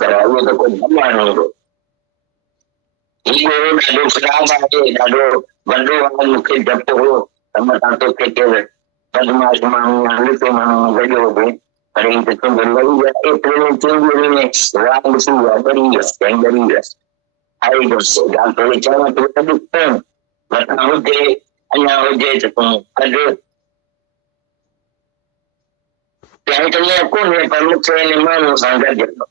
करा, उहो त कोई भॻवान हूंदो। हीअ ॾाढो ख़राबु आहे, ॾाढो वॾो आहे। मूंखे डपु हो त मथां तोखे केरु बदमाश माण्हू या लिखो माण्हू गॾियो हुजे, पर ही त तुंहिंजो लही विया एतिरे में चुंगी में राग थी विया, ॾरी विया, कंहिं ॾरी विया। आई डॉक्टर चवां थो त ॾिस मथां हुजे अञा हुजे त तूं कढ। चई त ईअं कोन्हे, पर मूंखे हिन माण्हू सां गॾु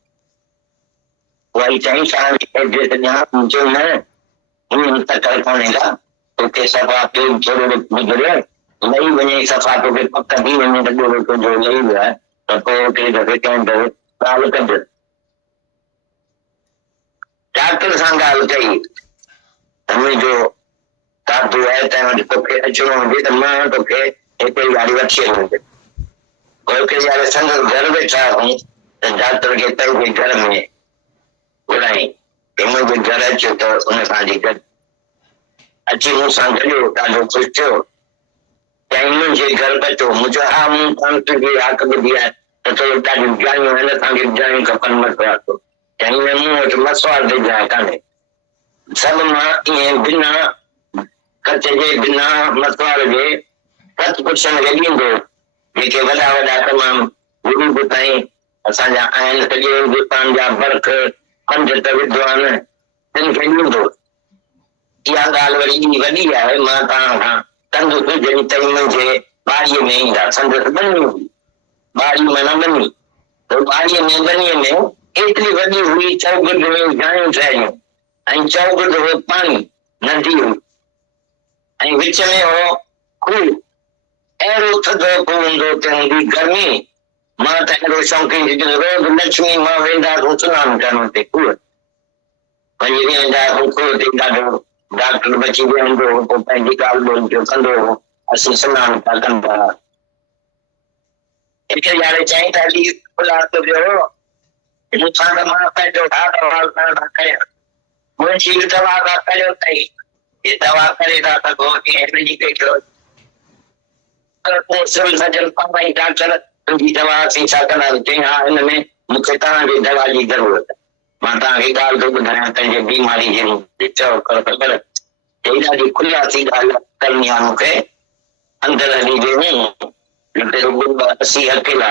वरी चई तव्हांखे एड्रेस ॾियां, चयो न हीअं तकड़ कोन्हे का, तोखे सफ़ा पेट थोरो गुज़रियो लही वञे, सफ़ा तोखे पक थी वञे त ॿियो तुंहिंजो लही वियो आहे त पोइ हिकिड़े दफ़े कंहिं दफ़े ॻाल्हि कढ। डॉक्टर सां ॻाल्हि कई त मुंहिंजो काबू आहे त वटि तोखे अचिणो हुजे त मां तोखे हिकिड़ी गाॾी वठी हलंदुसि। पोइ हिकिड़ी ॻाल्हि संदसि घर वेठा हुई त डॉक्टर खे पंहिंजे घर में घुराई कि मुंहिंजे घर अचो त उन सां गॾु अची मूंसां गॾियो, ॾाढो ख़ुशि थियो। चई मुंहिंजे घर अचो, मुंहिंजो हा मूं कान तुंहिंजी हक़ ॿुधी आहे त थोरो ॾाढियूं जायूं आहिनि, असांखे जायूं खपनि मसवाड़ तो। चई मूं वटि मसवाड़ ते जाइ कान्हे, सभु मां ईअं बिना कच जे बिना मसवाड़ जे सत पुरुषनि खे ॾींदो, जेके वॾा वॾा तमामु गुरू ताईं असांजा आहिनि, सॼे हिंदुस्तान जा बर्ख पंडित विद्वान तिन खे ॾींदो। इहा ॻाल्हि वरी वॾी आहे, मां तव्हां खां कंदुसि जॾहिं ताईं मुंहिंजे ॿाड़ीअ में ईंदा। संदसि बनी हुई, ॿाड़ी माना बनी, त ॿाड़ीअ में बनीअ में एतिरी वॾी हुई, चौगुड में जायूं ठहियूं ऐं चौगुड हो पाणी नदी हुई ऐं विच में हो खूह। अहिड़ो थधो पवंदो त हूंदी गर्मी, मां त अहिड़ो शौक़ीन रोज़ लक्ष्मी मां वेंदासीं सनानु करण ते खूह, वञी वेंदासीं खूह ते, ॾाढो डॉक्टर बची वेंदो हो, पोइ पंहिंजी ॻाल्हि ॿोल जो कंदो हो, असीं सनानु था कंदा। हिकिड़े ॼाणे चई त हली खुलासो ॾियो, मूंसां त मां पंहिंजो दवा करियां, मुंहिंजी दवा था करियो अथई, हे दवा करे था सघो हिनजी पेटो सिविल सर्जन पाण डॉक्टर तुंहिंजी दवा असीं छा कंदासीं। चई हा हिन में मूंखे तव्हांजी दवा जी ज़रूरत आहे, मां तव्हांखे ॻाल्हि थो ॿुधायां पंहिंजे बीमारी जी, चओ कर पर हे ॾाढी खुलासी ॻाल्हि करणी आहे मूंखे। अंदरि हली वियो असीं अकेला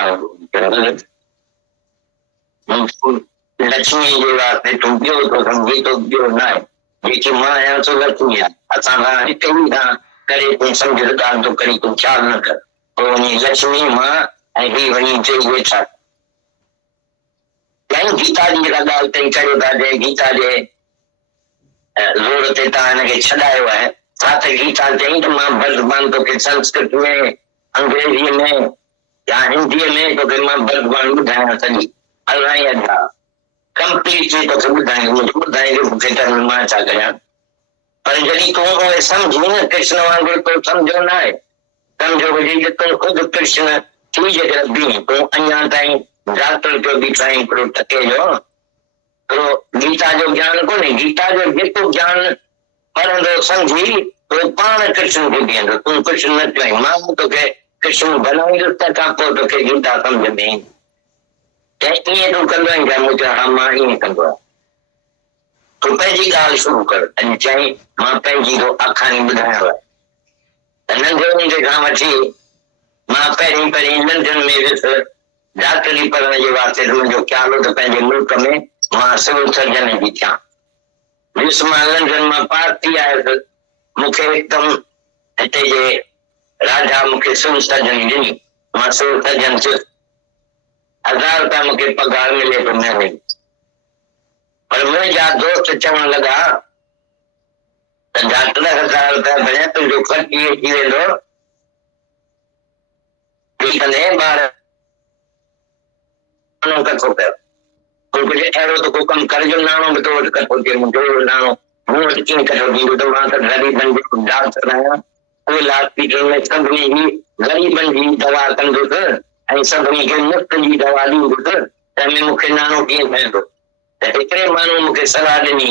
लक्ष्मी जे वास्ते तूं ॿियो थो सम्झी, तो ॿियो न आहे, जेकी मां आहियां सो लक्ष्मी आहे, असां खां हिकु ई खां करे तूं सम्झ ॻाल्हि थो करी, तूं ख़्याल न कर। पोइ वञी लक्ष्मी मां ऐं ही वञी चई वेठा। गीता जी जेका ॻाल्हि तई करियो था, जंहिं गीता जे ज़ोर ते तव्हां हिनखे छॾायो आहे, छा त गीता चई त मां भगवान तोखे संस्कृत में, अंग्रेजीअ में या हिंदीअ में तोखे मां भगवान ॿुधायां सॼी अलाही अदा कंप्लीटली तोखे ॿुधाईंदो मूंखे त मां छा कयां। पर जॾहिं तूं उहे सम्झी न कृष्ण वांगुरु तो सम्झो न आहे, सम्झो हुजे त तूं ख़ुदि कृष्ण थी जेकर बीह, तूं अञा ताईं डॉक्टर जो बि साईं हिकिड़ो टके जो गीता जो ज्ञान कोन्हे, गीता जो जेको ज्ञान पढ़ंदो सम्झी तो पाण कृष्ण खे बीहंदो। तूं कृष्ण न चई, मां तोखे कृष्ण बनाईंदुसि तंहिंखां पोइ तोखे गीता सम्झ में ईंदी। ईअं तूं कंदो आहीं छा? मूं चयो हा मां ईअं कंदो आहियां। तूं पंहिंजी ॻाल्हि शुरू कर। अॼु चई मां पंहिंजी आखाणी ॿुधायांव त नंढे हूंदे खां वठी मां पहिरीं लंडन में वियुसि डॉक्टरी पढ़ण जे वास्ते। मुंहिंजो ख़्याल हो त पंहिंजे मुल्क में मां सिविल सर्जन जी थियां। वियुसि मां लंडन मां पास थी आयुसि। मूंखे हिकदमि हिते जे राजा मूंखे सिविल सर्जन ॾिनी, मां सिविल सर्जन थियुसि। 1000 रुपया मूंखे पगार मिले थो महीने। पर मुंहिंजा दोस्त चवण लॻा त डॉक्टर 1000 रुपया भरिया, तुंहिंजो ख़र्च इहे थी वेंदो, ॿार कठो पियो। कुझु अहिड़ो त को कमु कर जो नाणो बि तो वटि कठो थिए, मुंहिंजो नाणो मूं वटि कीअं कठो थींदो त मां त ग़रीबनि जो डॉक्टर आहियां। सिविल हॉस्पिटल में सभिनी जी ग़रीबनि जी दवा कंदुसि ऐं सभिनी खे मुफ़्त जी दवा ॾींदुसि, तंहिंमें मूंखे नाणो कीअं ठहंदो। त हिकिड़े माण्हू मूंखे सलाह ॾिनी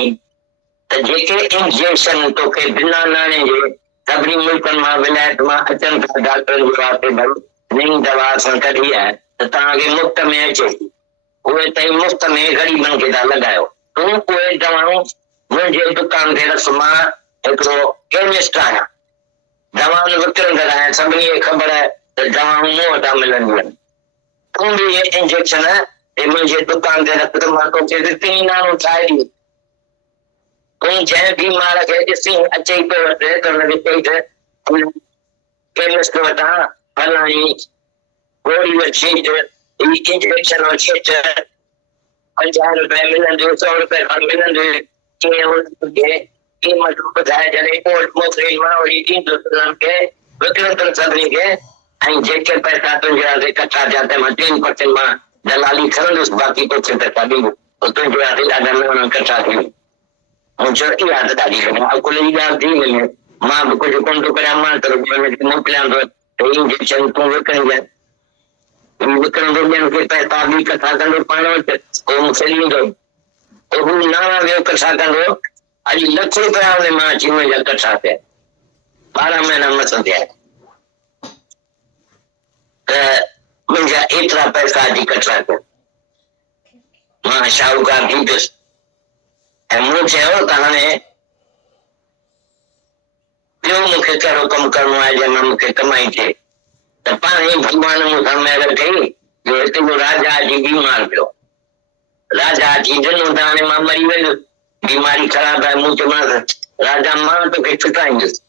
त जेके इंजेक्शन तोखे बिना नाणे जे सभिनी मुल्कनि मां विलायत मां अचनि था डॉक्टरनि जे वास्ते, नई दवा असां कढी आहे त तव्हांखे मुफ़्त में अचे थी, उहे तई मुफ्त में ग़रीबन खे था लगायो। तूं उहे दवाऊं मुंहिंजे दुकान ते रख। मां हिकिड़ो केमिस्ट आहियां, दवाऊं विकिणंदड़ आहियां, सभिनी खे ख़बर आहे त दवाऊं मूं वटां मिलंदियूं आहिनि। तूं बि इहे इंजेक्शन मुंहिंजे दुकान ते रख, त मां तोखे रिती नाणो ठाहे ॾींदुमि। तूं जंहिं बीमार खे ॾिसी अचे थो वटि त हुनखे चई त केमिस्ट वटां फलाणी गोरी वठी इंजेक्शन वठी अच, 50 रुपए मिलंदियूं, 100 रुपए खण मिलंदियूं। कीअं हुनखे क़ीमत ॿुधाए जॾहिं रिपोर्ट मोकिले मां वरी ॾींदुसि उन्हनि खे विकिणंदड़ सभिनी खे। ऐं जेके पैसा तुंहिंजे हथ इकट्ठा थिया त मां 3% मां दलाली खणंदुसि, बाक़ी तोखे पैसा ॾींदुसि। तुंहिंजे हथ ॾाढा नवां इकट्ठा थी वेंदा। मुंहिंजो इहा त ॾाढी अकुल जी ॻाल्हि थी वञे। मां बि कुझु कोन थो करियां, मां त मोकिलियां थो त इंजेक्शन तूं विकिणजांइ, विकिणंदो ॿियनि खे पैसा बि इकट्ठा कंदो पाण वटि, पोइ मूंखे ॾींदो। हू नाणा बि इकट्ठा कंदो। अॼु लख रुपया हुन मां अची मुंहिंजा इकट्ठा थिया, 12 महीना मथां थिया त मुंहिंजा एतिरा पैसा अॼु इकट्ठा थिया। मां शाहूकार थी पियुसि ऐं मूं चयो त हाणे ॿियो मूंखे कहिड़ो कमु करिणो आहे जंहिंमां मूंखे कमाई थिए। त पाण ई भॻवान मूंखां महिर कई जो हिते जो राजा अची बीमार पियो। राजा अची ॾिनो त हाणे मां मरी वेंदुसि, बीमारी ख़राब आहे। मूं चयोमांसि राजा मां तोखे छुटाईंदुसि,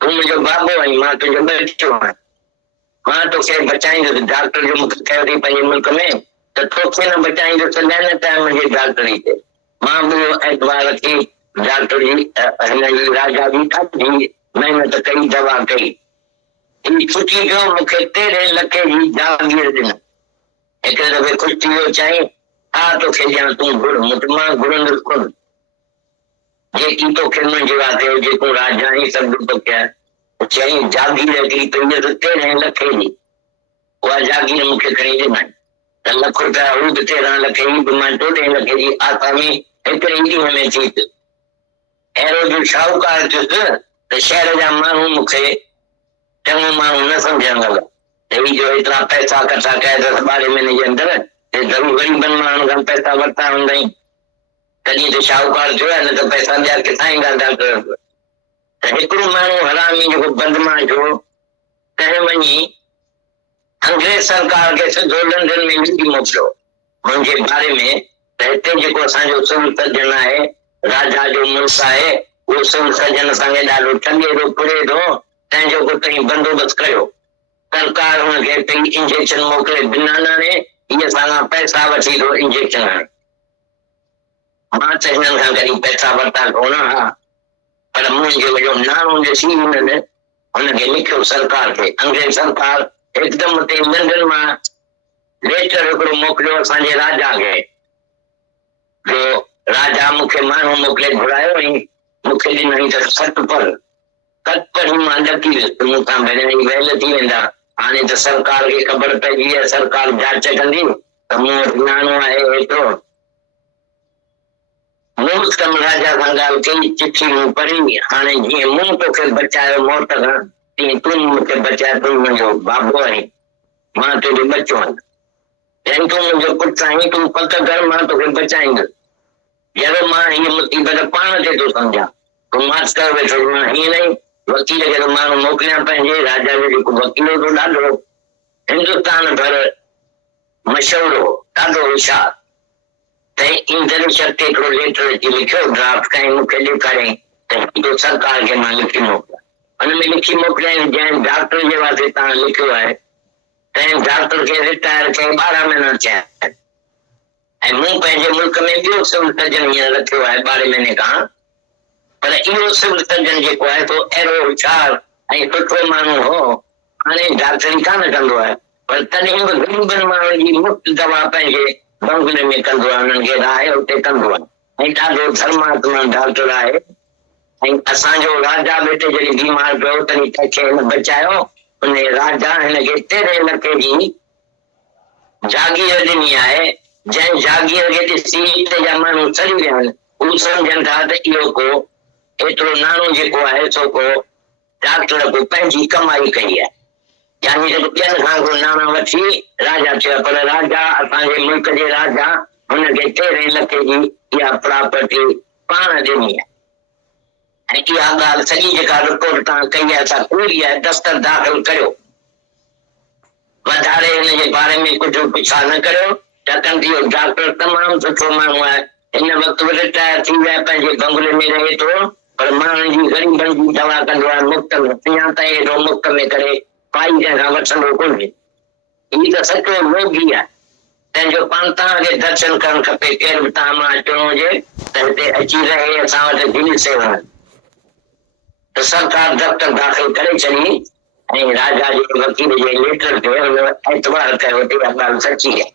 तूं मुंहिंजो बाबो आहीं, मां तुंहिंजो बच्चो आहियां, मां तोखे बचाईंदुसि। डॉक्टर जो मूंखे कयो अथई पंहिंजे मुल्क में त तोखे न बचाईंदुसि, महिनत आहे मुंहिंजी डॉक्टरी ते। मां बि एतवार रखी डॉक्टरी हिन राजा जी ॾाढी महिनत कई, दवा कई। ही छुटी पियो, मूंखे 13 लख जी जागीर ॾिन। हिकिड़े दफ़े ख़ुशि थी वियो, चई हा तोखे ॾियां, तूं घुर। मां घुरंदुसि कोन, जेकी तोखे मंज़ूर आहे, जेको राजा आहीं सभु तोखे आहे। चई जागीर हिकिड़ी पई 13 लख जी, उहा जागीर मूंखे खणी ॾिनई। त लख रुपया हू बि 13 लख जी, मां 14 लख जी आसामी हिकिड़े ॾींहं में थी पियो। अहिड़ो जो शाहूकार थियुसि त शहर जा माण्हू मूंखे चङो माण्हू न सम्झण लॻा त ही जो एतिरा पैसा इकट्ठा कया अथसि 12 महीने जे अंदरि, ज़रूर ग़रीबनि माण्हुनि खां पैसा वरिता हूंदई, तॾहिं त शाहूकार थियो आहे, न त पैसा ॿिया किथां ईंदा डॉक्टर। त हिकिड़ो माण्हू हरामी जेको बदमाश हो, तंहिं वञी अंग्रेज सरकार खे सिधो लंडन में लिखी मोकिलियो मुंहिंजे बारे में त हिते जेको असांजो सिविल सर्जन आहे, राजा जो मुल्क आहे, उहो सिविल सर्जन असांखे ॾाढो ठगे थो पुड़े थो, तंहिंजो को तई बंदोबस्त कयो। सरकार हुनखे तई इंजेक्शन मोकिले बिना नाणे, इहे असां पैसा वठी थो इंजेक्शन हणे। मां त हिननि खां कॾहिं पैसा वरिता कोन, हा, पर मुंहिंजो जो नाणो ॾिसी हुनखे लिखियो सरकार खे। अंग्रेज सरकार हिकदमि उते लंडन मां लेटर हिकिड़ो मोकिलियो असांजे राजा खे, जो राजा मूंखे माण्हू मोकिले घुरायो ऐं मूंखे ॾिनई त सत पर मां ॾकी वियुसि, मूंखां भेण वेल थी वेंदा। हाणे त सरकार खे ख़बर पइजी आहे, सरकार जांच कंदी त मूं वटि नाणो आहे हेतिरो। मूं तम राजा सां ॻाल्हि कई, चिठी मूं पढ़ी। हाणे जीअं मूं तोखे बचायो मौत खां, तीअं तूं मूंखे बचाए, तूं मुंहिंजो बाबो आहीं, मां तुंहिंजो बच्चो आहियां। जंहिं तूं मुंहिंजो पुटु आहीं, तूं पक कर, मां तोखे बचाईंदुसि। जहिड़ो मां हीअ मुसीबत पाण ते थो सम्झां, तूं मास्टर वेठो, मां हीअं नहीं वकील खे तो माण्हू मोकिलियां पंहिंजे राजा जो जेको वकील हो ॾाढो हिंदुस्तान भर मशहूर हो, ॾाढो होशियार। तंहिं ईंदड़ शर्त हिकिड़ो लेटर अची लिखियो, ड्राफ्ट कई मूंखे ॾेखारियईं त सरकार खे मां लिखी मोकिलियां। हुन में लिखी मोकिलियईं जंहिं डॉक्टर जे वास्ते तव्हां लिखियो आहे, तंहिं डॉक्टर खे रिटायर कई 12 महीना थिया आहिनि। ऐं मूं पंहिंजे मुल्क में ॿियो सिविल सर्जन हींअर रखियो आहे 12 महीने खां, पर इहो सिविल सर्जन जेको आहे तो अहिड़ो होशियार ऐं सुठो माण्हू हो, हाणे डॉक्टरी कान कंदो आहे, पर तॾहिं बि ग़रीबनि माण्हुनि जी मुफ़्त दवा पंहिंजे बंगले में कंदो आहे, उन्हनि खे राहे उते कंदो आहे, ऐं ॾाढो धर्मात्मा डॉक्टर आहे। ऐं असांजो राजा बेटे जॾहिं बीमार पियो तॾहिं तंहिंखे हिन बचायो। उन राजा हिनखे 13 लख जी जागीर ॾिनी आहे, जंहिं जागीर खे ॾिसी हिते जा माण्हू सड़ी विया आहिनि। हू सम्झनि था त इहो को एतिरो नाणो जेको आहे सो को डॉक्टर को पंहिंजी कमाई कई आहे। यानी त ॿियनि खां को नाणा वठी राजा थियो, पर राजा असांजे मुल्क जे राजा हुनखे 13 लख जी इहा प्रॉपर्टी पाण ॾिनी आहे। ऐं इहा ॻाल्हि सॼी जेका रिपोर्ट तव्हां कई आहे सा पूरी आहे, दस्तखत दाख़िल करियो, वधारे हिन जे बारे में कुझु पुछा न करियो, छाकाणि इहो डॉक्टर तमामु सुठो माण्हू आहे। हिन वक़्तु रिटायर थी विया, पंहिंजे बंगले में रहे थो, पर माण्हुनि जी ग़रीबनि जी दवा कंदो आहे मुफ़्त में, अञा ताईं हेॾो मुफ़्त में करे पाई जंहिंखां वठंदो कोन्हे। हीउ त सचो रोगी आहे, तंहिंजो पाण तव्हांखे दर्शन करणु खपे। केरु बि तव्हां मां अचिणो हुजे त हिते अची रहे असां वटि दिलि सेवा। त सरकार दफ़्तर दाख़िल करे छॾी ऐं राजा जे वकील जे लेटर ते एतवार कयो त इहा ॻाल्हि सची आहे।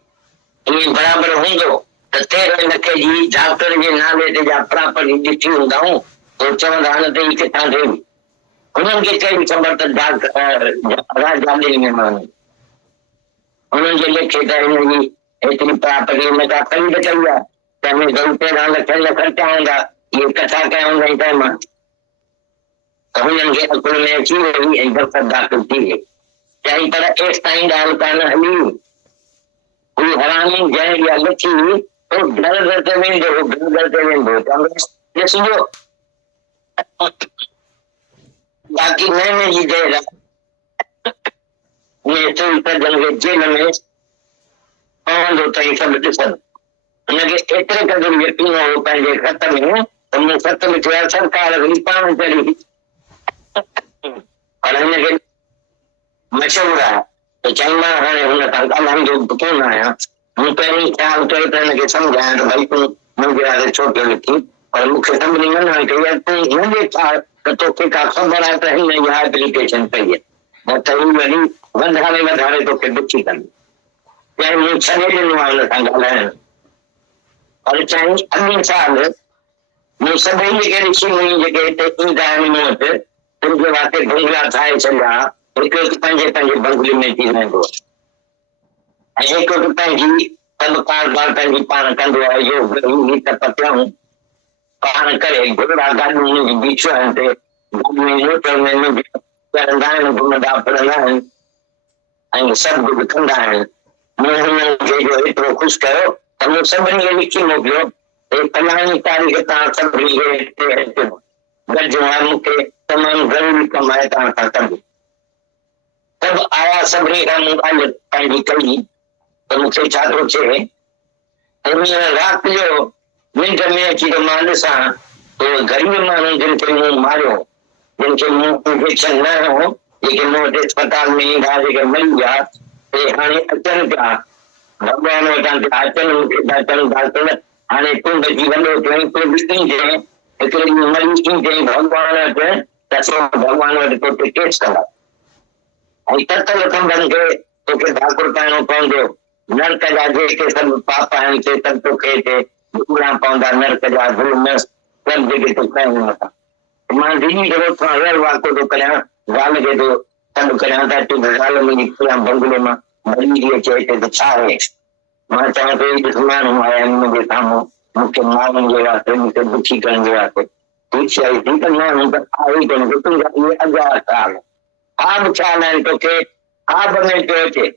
ईअं बराबरि हूंदो त 13 लख जी डॉक्टर जे नाले ते जा प्रॉपर्टी ॾिठी हूंदऊं, पोइ चवंदा न त ही किथां थिए। हुननि खे कहिड़ी ख़बर त राजा ॾिनी में माण्हू, हुननि जे लेखे त हिन जी एतिरी प्रॉपर्टी हिन खां ख़रीद कई आहे त हिन 13 लख न ख़र्चा हूंदा, इहे कथा कया हूंदा तंहिं मां हुननि खे अकुल में अची वई ऐं दफ़्तर दाख़िल थी वई। चई पर एसि ताईं ॻाल्हि कान हली, हू हरामी जंहिं इहा लिखी पोइ घर घर ते वेंदो, घर घर ते वेंदो ॾिसजो बाक़ी महीने जी देर खे जेल में पवंदो ताईं सभु ॾिसनि। हुनखे एतिरे क़दुरु यकीन हो पंहिंजे ख़त में त मूं ख़त में थियो आहे सरकार बि पाण करी, पर हिनखे मशहूरु आहे त चई मां हाणे हुन खां ॻाल्हाईंदो कोन आहियां। मूं पहिरीं ख़्यालु कयो त हिनखे सम्झायां त भई तूं मुंहिंजे वारे छो पियो लिखी, पर मूंखे सभिनी मना कई आहे तूं न ॾेखार त तोखे का ख़बर आहे त हिन इहा एप्लीकेशन कई आहे, न त हू वरी वधारे वधारे तोखे दुखी कंदी। चई मूं छॾे ॾिनो आहे हुन सां ॻाल्हाइण, पर चई अॻिए साल मूं सभई जेके ऋषि मुनि जेके हिते ईंदा आहिनि मूं वटि तुंहिंजे वास्ते बंगला ठाहे छॾिया, हिकु हिकु पंहिंजे पंहिंजे बंगले में थी रहंदो ऐं हिकु हिकु पंहिंजी सभु कारोबार पंहिंजी पाण कंदो आहे। योग त पतियाऊं पाण करे घोड़ा गाॾियूं बीठियूं आहिनि ते मोटर में चढ़ंदा आहिनि, घुमंदा फिरंदा आहिनि ऐं सभु कुझु कंदा आहिनि। मूं हुननि खे जो एतिरो ख़ुशि कयो त मूं सभिनी खे लिखी मोकिलियो फलाणी तारीख़ तव्हां सभिनी खे गॾिजो आहे, मूंखे तमामु ज़रूरी कमु आहे तव्हां सां कबो। सभु आया, सभिनी खां मूं ॻाल्हि पंहिंजी कई त मूंखे छा थो थिए, राति जो निंड में अची त मां ॾिसां तो ग़रीब माण्हू जिन खे मूं मारियो, जिन खे मूं इंजेक्शन न हो, जेके मूं वटि अस्पताल में ईंदा जेके मरी विया, हाणे अचनि पिया भॻवान वटां पिया अचनि, मूंखे था चवनि डॉक्टर हाणे तूं बची वॾो थियईं, तूं बि ईंदे हिकिड़े ॾींहुं मरी ईंदे भॻवान वटि त असां भॻवान वटि तोखे केस कंदा ऐं ततल खंभनि खे तोखे ठाकुर पाइणो पवंदो। नरक जा जेके सभु पाप आहिनि से सभु तोखे हिते भुगतना पवंदा, नरक जा ज़ुल्म सभु जेके तूं कयो हुनखां। मां दीदी खे थोरा वेर वाको थो करियां, ज़ाल खे थो सॾु करियां त तूं ज़ाल मुंहिंजी खुलियां बंगले मां मरी थी अचे हिते त छा आहे। मां चवां थो ॾिस माण्हू आया आहिनि मुंहिंजे साम्हूं मूंखे मारण जे वास्ते, मूंखे दुखी करण जे वास्ते, पुछी आई थी त माण्हू त आहे ई कोन, तुंहिंजा इहे अॻा ख़्याल ख़्वाब ख़्याल आहिनि तोखे ख़्वाब में पियो अचे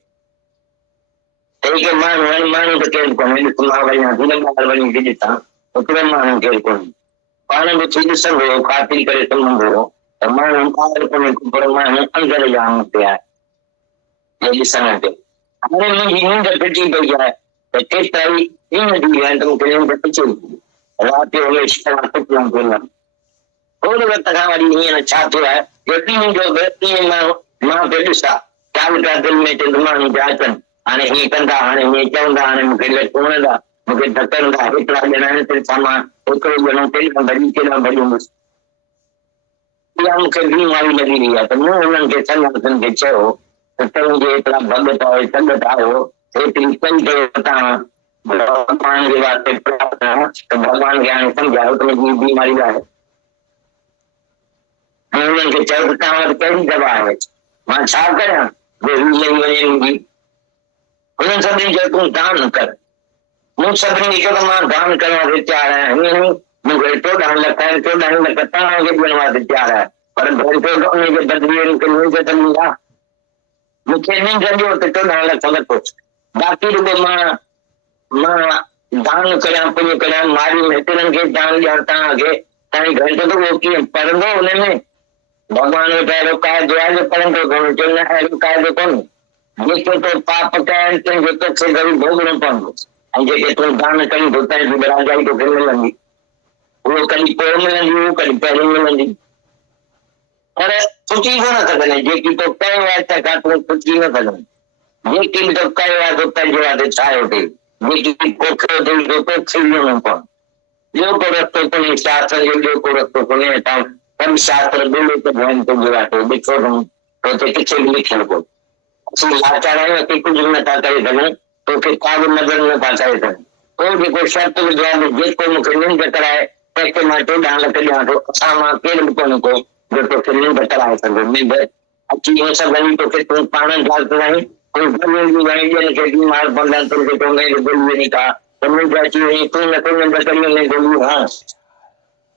माण्हू आहिनि, माण्हू त केरु कोन्हे। ॾिस मां वञा थी न ॿाहिरि वञी थी ॾिसां हिकिड़ो माण्हू केरु कोन्हे, पाण बि थी ॾिसंदो खातिरी करे सम्झंदो त माण्हू ॿाहिरि कोन्हे, पर माण्हू अंदरि जाम पिया आहे ॾिसण ते। हाणे मुंहिंजी निंड फिटी पई आहे त केतिरा ई ॾींहं थी विया आहिनि त मूंखे निंड अचे राति जो हमेशह सुपिना पवंदा। थोरे वक़्त खां वरी हींअर छा थियो आहे जो ॾींहं जो बि ईअं मां पियो ॾिसां ख़्याल पिया दिलि में अचे माण्हू पिया अचनि, हाणे हीअं कंदा, हाणे हीअं चवंदा, हाणे मूंखे लट वणंदा, मूंखे धकंदा, हेतिरा ॼणा आहिनि ते छा मां हिकिड़ो ॼणो केॾां भॼी केॾां भॼंदुसि। इहा मूंखे बीमारी लॻी रही आहे त मूं हुननि खे सन्यासियुनि खे चयो त तव्हांजे हेतिरा भॻत आहियो संगत आहियो हेतिरी कई कयो तव्हां भॻवान जे वास्ते प्रार्थना त भॻवान खे हाणे सम्झायो त मुंहिंजी बीमारी आहे। मूं हुननि खे चयो त तव्हां वटि कहिड़ी दवा आहे, मां छा करियां जो हीअ लही वञे मुंहिंजी। हुननि सभिनी चयो तूं दान कर। मूं सभिनी खे चयो त मां दान करण ते तयारु आहियां, हीअं मूंखे 14 लख आहिनि, 14 लख तव्हांखे ॾियण वास्ते तयारु आहे, पर उनजे बदिले मूंखे निंड त ॾींदा। मूंखे निंड ॾियो त 14 लख वठो, बाक़ी रुगो मां दान करियां पुण्य करियां, मारियूं हेतिरनि खे दान ॾियां तव्हांखे, तव्हांजी घटि त उहो कीअं पढ़ंदो हुनमें? भॻवान वटि अहिड़ो क़ाइदो आहे जो पढ़ंदो कोन, चवंदा अहिड़ो क़ाइदो कोन्हे, जेके तो पाप कया आहिनि तुंहिंजो तोखे वरी भोगणो पवंदो, ऐं जेके तूं दान करी थो तंहिंजी राजाई तोखे मिलंदी, उहो कॾहिं पोइ मिलंदी, उहो कॾहिं पहिरीं मिलंदी, पर छुटी कोन सघंदे, जेकी तो कयो आहे तंहिंखां तूं छुटी न सघंदी, जेकी बि तो कयो आहे तो पंहिंजे वास्ते ठाहियो अथई, जेकी पोखियो अथई तो तोखे मिलणो पवंदो, ॿियो को रस्तो कोन्हे, शास्त्र जो ॿियो को रस्तो कोन्हे, तव्हां सभु शास्त्र ॿोले त आहिनि तुंहिंजे वास्ते, ॾिठो अथऊं तोखे किथे बि लिखियलु कोन्हे, असीं लाचार आहियूं, असीं कुझु बि नथा करे सघूं, तोखे का बि मदद नथा करे सघूं, तो जेको शर्त विधो आहे जेको मूंखे निंड कराए तंहिंखे मां 14 लख ॾियां थो, असां मां केरु बि कोन्हे को जो तोखे निंड कराए सघो, निंड अची न सघंदी तोखे, तूं पाण ॻाल्हि कराई, तूं ॿियनि खे बीमार पवंदा तोखे चवंदा गोली वञी खा, त निंड अची वञे, तूं नथो निंड करी वञे गोलियूं, हा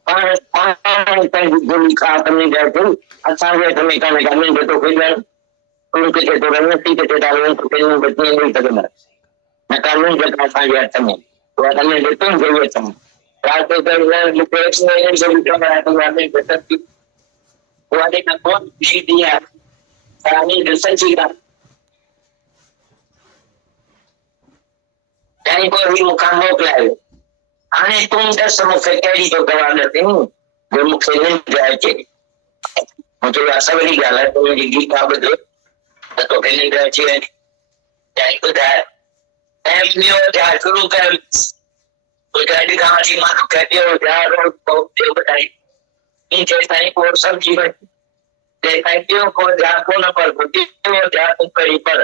पाण पंहिंजी गोली खा त निंड अचे, असांजे हथ में कान्हे का निंड तोखे ॾियणु, तूं किथे तो रही किथे था रही, तोखे निंड कीअं ॾेई सघंदा, न का निंड असांजे हथ में, उहा त निंड तुंहिंजे हथ में, राति जो सची ॻाल्हि कहीं को मूंखां मोकिलायो, हाणे तूं दस मूंखे कहिड़ी तो दवा ॾिनी जो मूंखे निंड अचे, मूंखे सवली ॻाल्हि आहे, तूं मुंहिंजी गीता ॿुध त तोखे निंड अची वञे, चई ॿुधाए ऐं ॿियो ध्यानु शुरू कर, अॼु खां वठी मां तोखे ॿियो ध्यानु ॿियो ॿुधाई, जेसि ताईं को सम्झी वञे, तेसि ताईं ॿियो को ध्यानु कोन पर ॿियो ध्यानु करी पर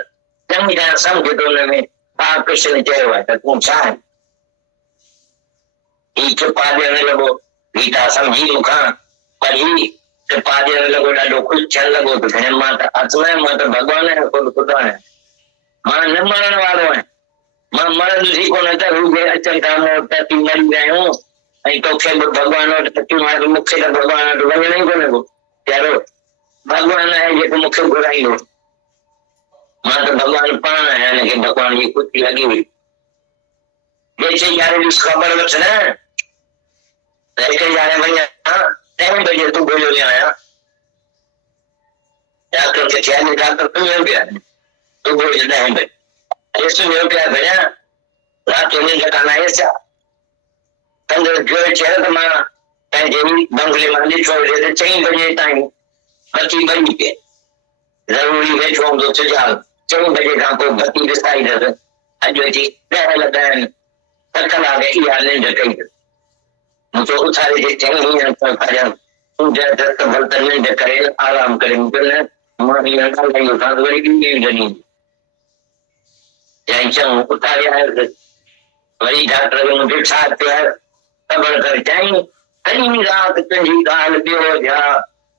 चङी तरह सम्झ तो हुनमें हा कृष्ण चयो आहे त तूं छा आहे, ही कृपा ॾियण लॻो, गीता सम्झी मूंखां, पर ही कृपा ॾियण लॻो, ॾाढो ख़ुशि थियण लॻो त भेण मां त आत्मा, मां त भॻवान जो ख़ुदि आहियां, मां न मरण वारो आहियां, मां मरंदुसि कोन त रूगे अचनि था मूं वटि त मरी विया आहियूं, ऐं तोखे बि भॻवान वटि तकियूं आहे, मूंखे त भॻवान वटि वञण ई कोन्हे को, प्यारो भॻवान आहे जेको मूंखे घुराईंदो, मां त भॻवान पाण आहियां, हिनखे भॻवान जी ख़ुशी लॻी हुई, ॿिए यारे जी ख़बर वठ न त हिकु यारे वञा 10 बजे तूं ॻोल्हियो आहियां, डॉक्टर खे चयां डॉक्टर तुंहिंजो पिया तूं ॻोल्हियो 10 बजे, सुम्हियो पिया भेण, राति जो निंड कान आहे छा, तंदुर जो चयो त मां पंहिंजे बंगले मां ॾिठो त 4 बजे ताईं बती ॿरी पए, ज़रूरी वेठो हूंदो सुझाव, 4 बजे खां पोइ बती ॾिसाई अथसि, अॼु अची 10 लॻा आहिनि, 6 कलाक इहा निंड कई अथसि, मूंखे उथारे जे चई निंड करे आराम करे, मां हींअर ॻाल्हाई वठां वरी ॿी निंड ॾिनी, चई चऊं उथारे आयुसि, वरी डॉक्टर खे मूंखे छा थियो आहे ख़बर कर, चई सॼी राति तुंहिंजी ॻाल्हि ॿियो ध्या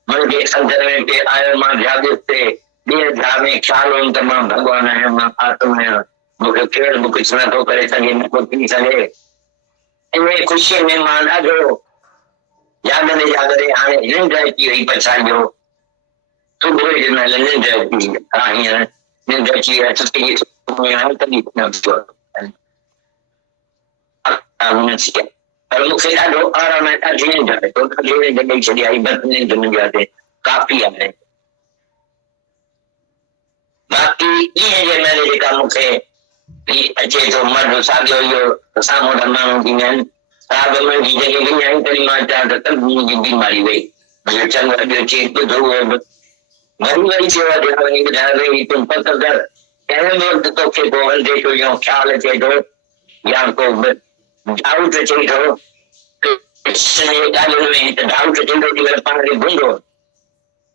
मुंहिंजे अंदर में पे आयो, मां जाॻियुसि ते ॿिए ध्या में ख़्याल हुयुमि त मां भॻवान आहियां, मां आत्मा आहियां, मूंखे केरु बि कुझु नथो करे सघे, न को थी सघे, इन ख़ुशीअ में मां ॾाढो जाॻंदे जाॻंदे हाणे निंड अची वई पछाड़ियो, सुबुह जे महिल निंड अची वई, हा हींअर निंड अची वई, छुटी पर मूंखे ॾाढो आराम आहे, ॾाढी निंड आहे, ॾेई छॾी आई, बसि निंड मुंहिंजे हथे काफ़ी आहे, बाक़ी ॾींहं जे महिल जेका मूंखे अचे थो मर्द साॻियो इहो साम्हूं जा माण्हू थींदा आहिनि, साहिब मुंहिंजी जॾहिं विञाई तॾहिं मां चवां त मुंहिंजी बीमारी वई, मुंहिंजो चङो अॼु अची ॿुधो वरी चयो वञी ॿुधाए वई तूं पक कर, कंहिं वक़्तु तोखे को हलंदे थो या ख़्यालु अचे थो या को डाउट अचे थो, ॻाल्हियुनि में त डाउट अचे थो पाण खे भूंदो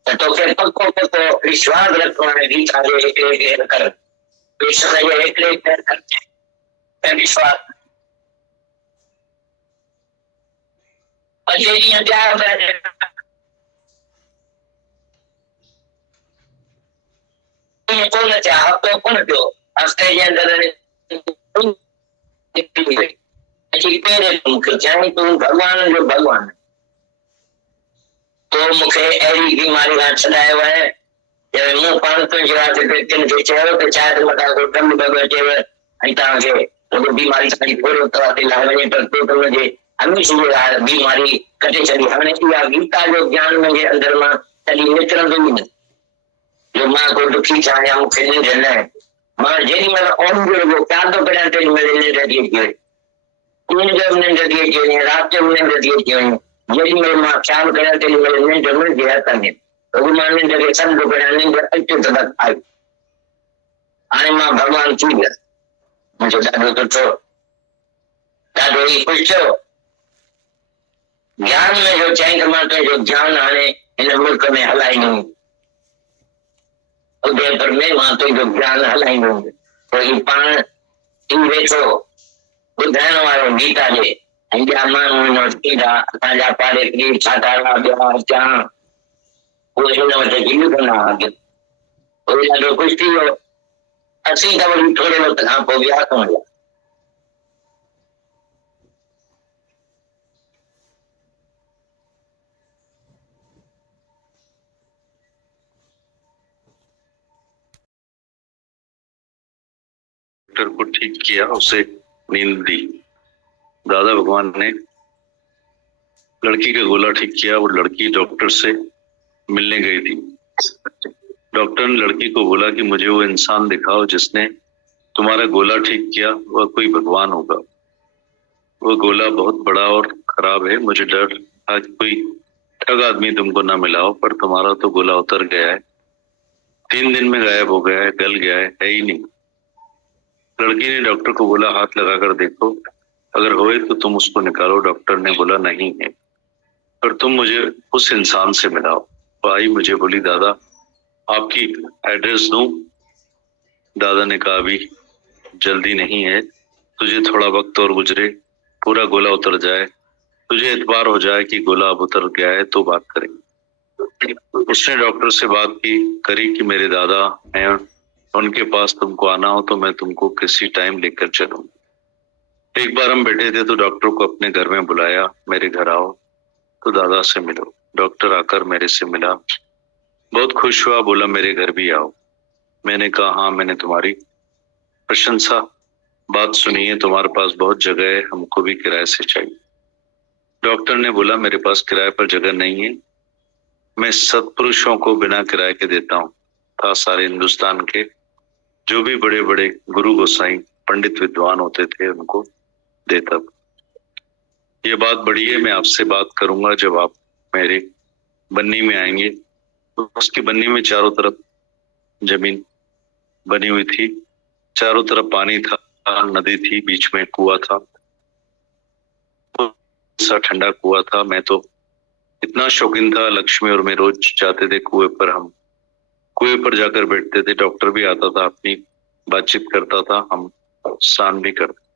त तोखे पको पको विश्वास रखणो आहे, गीता जे हिकिड़े ॾेर कर, कृष्ण जे हिकिड़े ॾेर कर ऐं विश्वास अॼु ॾींहं ॿिया कोन थिया, हफ़्तो कोन थियो, हफ़्ते जे अंदरि मूंखे चई तूं भॻवान जो भॻवान, तो मूंखे अहिड़ी बीमारी खां छॾायो आहे ત્યારે હું 500 જેવા વ્યક્તિને જે ચહેરો કે ચાર લગા को कम बगैर के ऐसा के तो बीमारी सारी पूरी तरह से लाने पर तो मुझे हमेशा ये बीमारी कटे चली हमने या गीता जो ज्ञान में ये अंदर में चली नेत्र में जो मां को दुखी चाहे हम खेलने रहना है मां जेनी में ओम जो क्या तो करा तेरी मेरे ने रही है तीन जब ने रही है रात में ने रही है जेनी में मां ख्याल करा तेरी मेरे ने जरूर गया करने भगवान ने जगह सब को बनाने के अच्छे तक आई आने मां भगवान चूक गया मुझे दादो तो दादो ही कुछ ज्ञान में जो चाहिए मात्र जो ज्ञान आने इन मुल्क में हलाई नहीं उदयपुर में वहां तो जो ज्ञान हलाई नहीं तो ये पान इन वेठो ॿुधाइण वारो गीता जे ऐं ॿिया माण्हू ईंदा असांजा पाड़े पीर छाताड़ा ॿिया अचां उहे हिन वटि गिल कंदा हुआ उहे ॾाढो ख़ुशि थी वियो असीं त वरी थोरे वक़्त खां पोइ विया कोन हुआ डॉक्टर को ठीक किया, उसे नींद दी। दादा भगवान ने लड़की का गोला ठीक किया। वो लड़की डॉक्टर से मिलने गई थी। डॉक्टर ने लड़की को बोला कि मुझे वो इंसान दिखाओ जिसने तुम्हारा गोला ठीक किया, वह कोई भगवान होगा। वो गोला बहुत बड़ा और खराब है, मुझे डर था कि कोई ठग आदमी तुमको ना मिला हो, पर तुम्हारा तो गोला उतर गया है, 3 दिन में गायब हो गया है, गल गया है ही नहीं। लड़की ने डॉक्टर को बोला हाथ लगाकर देखो, अगर होए तो तुम उसको निकालो। डॉक्टर ने बोला नहीं है, पर तुम मुझे उस इंसान से मिलाओ। वो आई, मुझे बोली दादा आपकी एड्रेस दूं? दादा ने कहा अभी जल्दी नहीं है, तुझे थोड़ा वक्त और गुजरे, पूरा गोला उतर जाए, तुझे एतबार हो जाए कि गोला अब उतर गया है तो बात करेंगे। उसने डॉक्टर से बात करी कि मेरे दादा हैं, उनके पास तुमको आना हो तो मैं तुमको किसी टाइम लेकर चलूंगी। एक बार हम बैठे थे तो डॉक्टर को अपने घर में बुलाया, मेरे घर आओ तो दादा से मिलो। डॉक्टर आकर मेरे से मिला, बहुत खुश हुआ, बोला मेरे घर भी आओ। मैंने कहा हाँ, मैंने तुम्हारी प्रशंसा बात सुनी है, तुम्हारे पास बहुत जगह है, हमको भी किराए से चाहिए। डॉक्टर ने बोला मेरे पास किराए पर जगह नहीं है, मैं सत्पुरुषों को बिना किराए के देता हूँ। था सारे हिंदुस्तान के जो भी बड़े बड़े गुरु गोसाई पंडित विद्वान होते थे उनको देता। ये बात बड़ी है, मैं आपसे बात करूंगा जब आप मेरे बन्नी में आएंगे। तो उसकी बन्नी में चारों तरफ जमीन बनी हुई थी, चारों तरफ पानी था, नदी थी, बीच में कुआं था, सा ठंडा कुआं था। मैं तो इतना शौकीन था, लक्ष्मी और मैं रोज जाते थे कुएं पर, हम कुएं पर जाकर बैठते थे। डॉक्टर भी आता था, अपनी बातचीत करता था, हम स्नान भी करते।